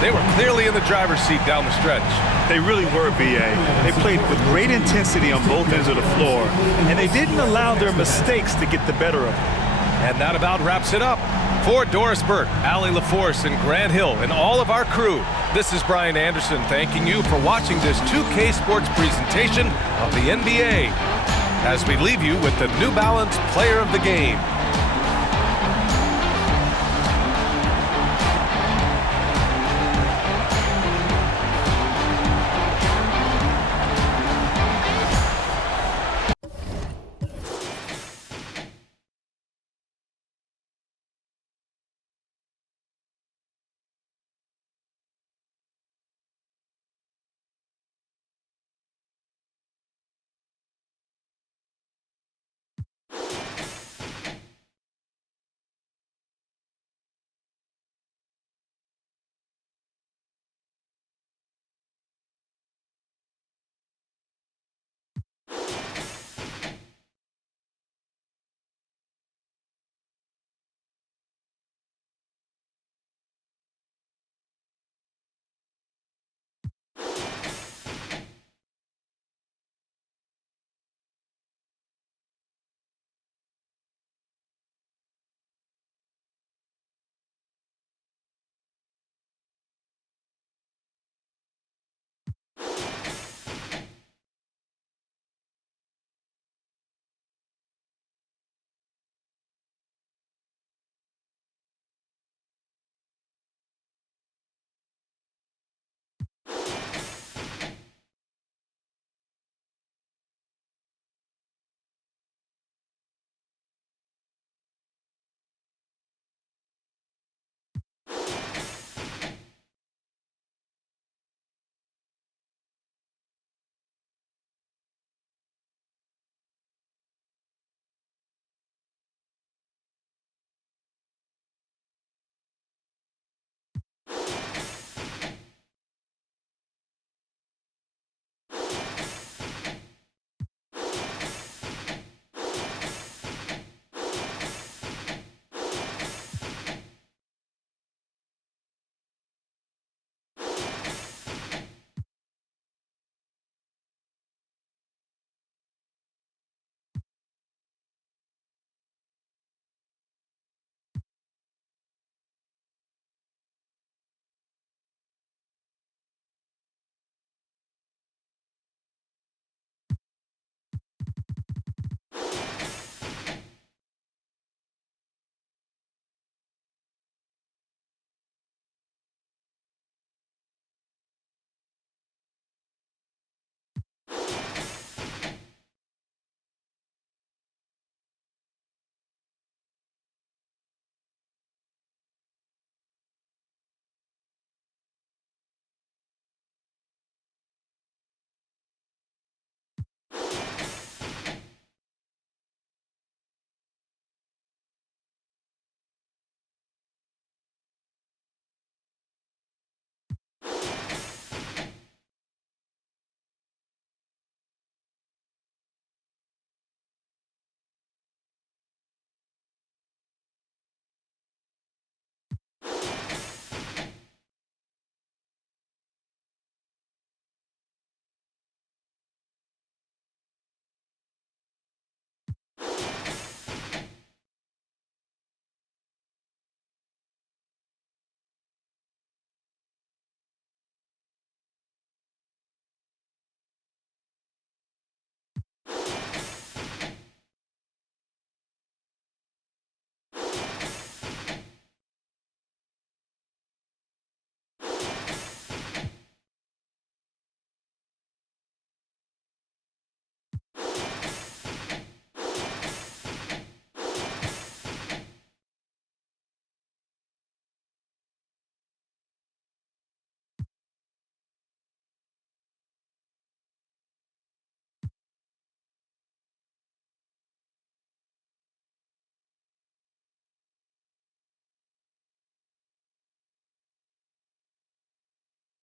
They were clearly in the driver's seat down the stretch. They really were, B.A. They played with great intensity on both ends of the floor, and they didn't allow their mistakes to get the better of them. And that about wraps it up. For Doris Burke, Allie LaForce, and Grant Hill, and all of our crew, this is Brian Anderson thanking you for watching this 2K Sports presentation of the NBA. As we leave you with the New Balance Player of the Game.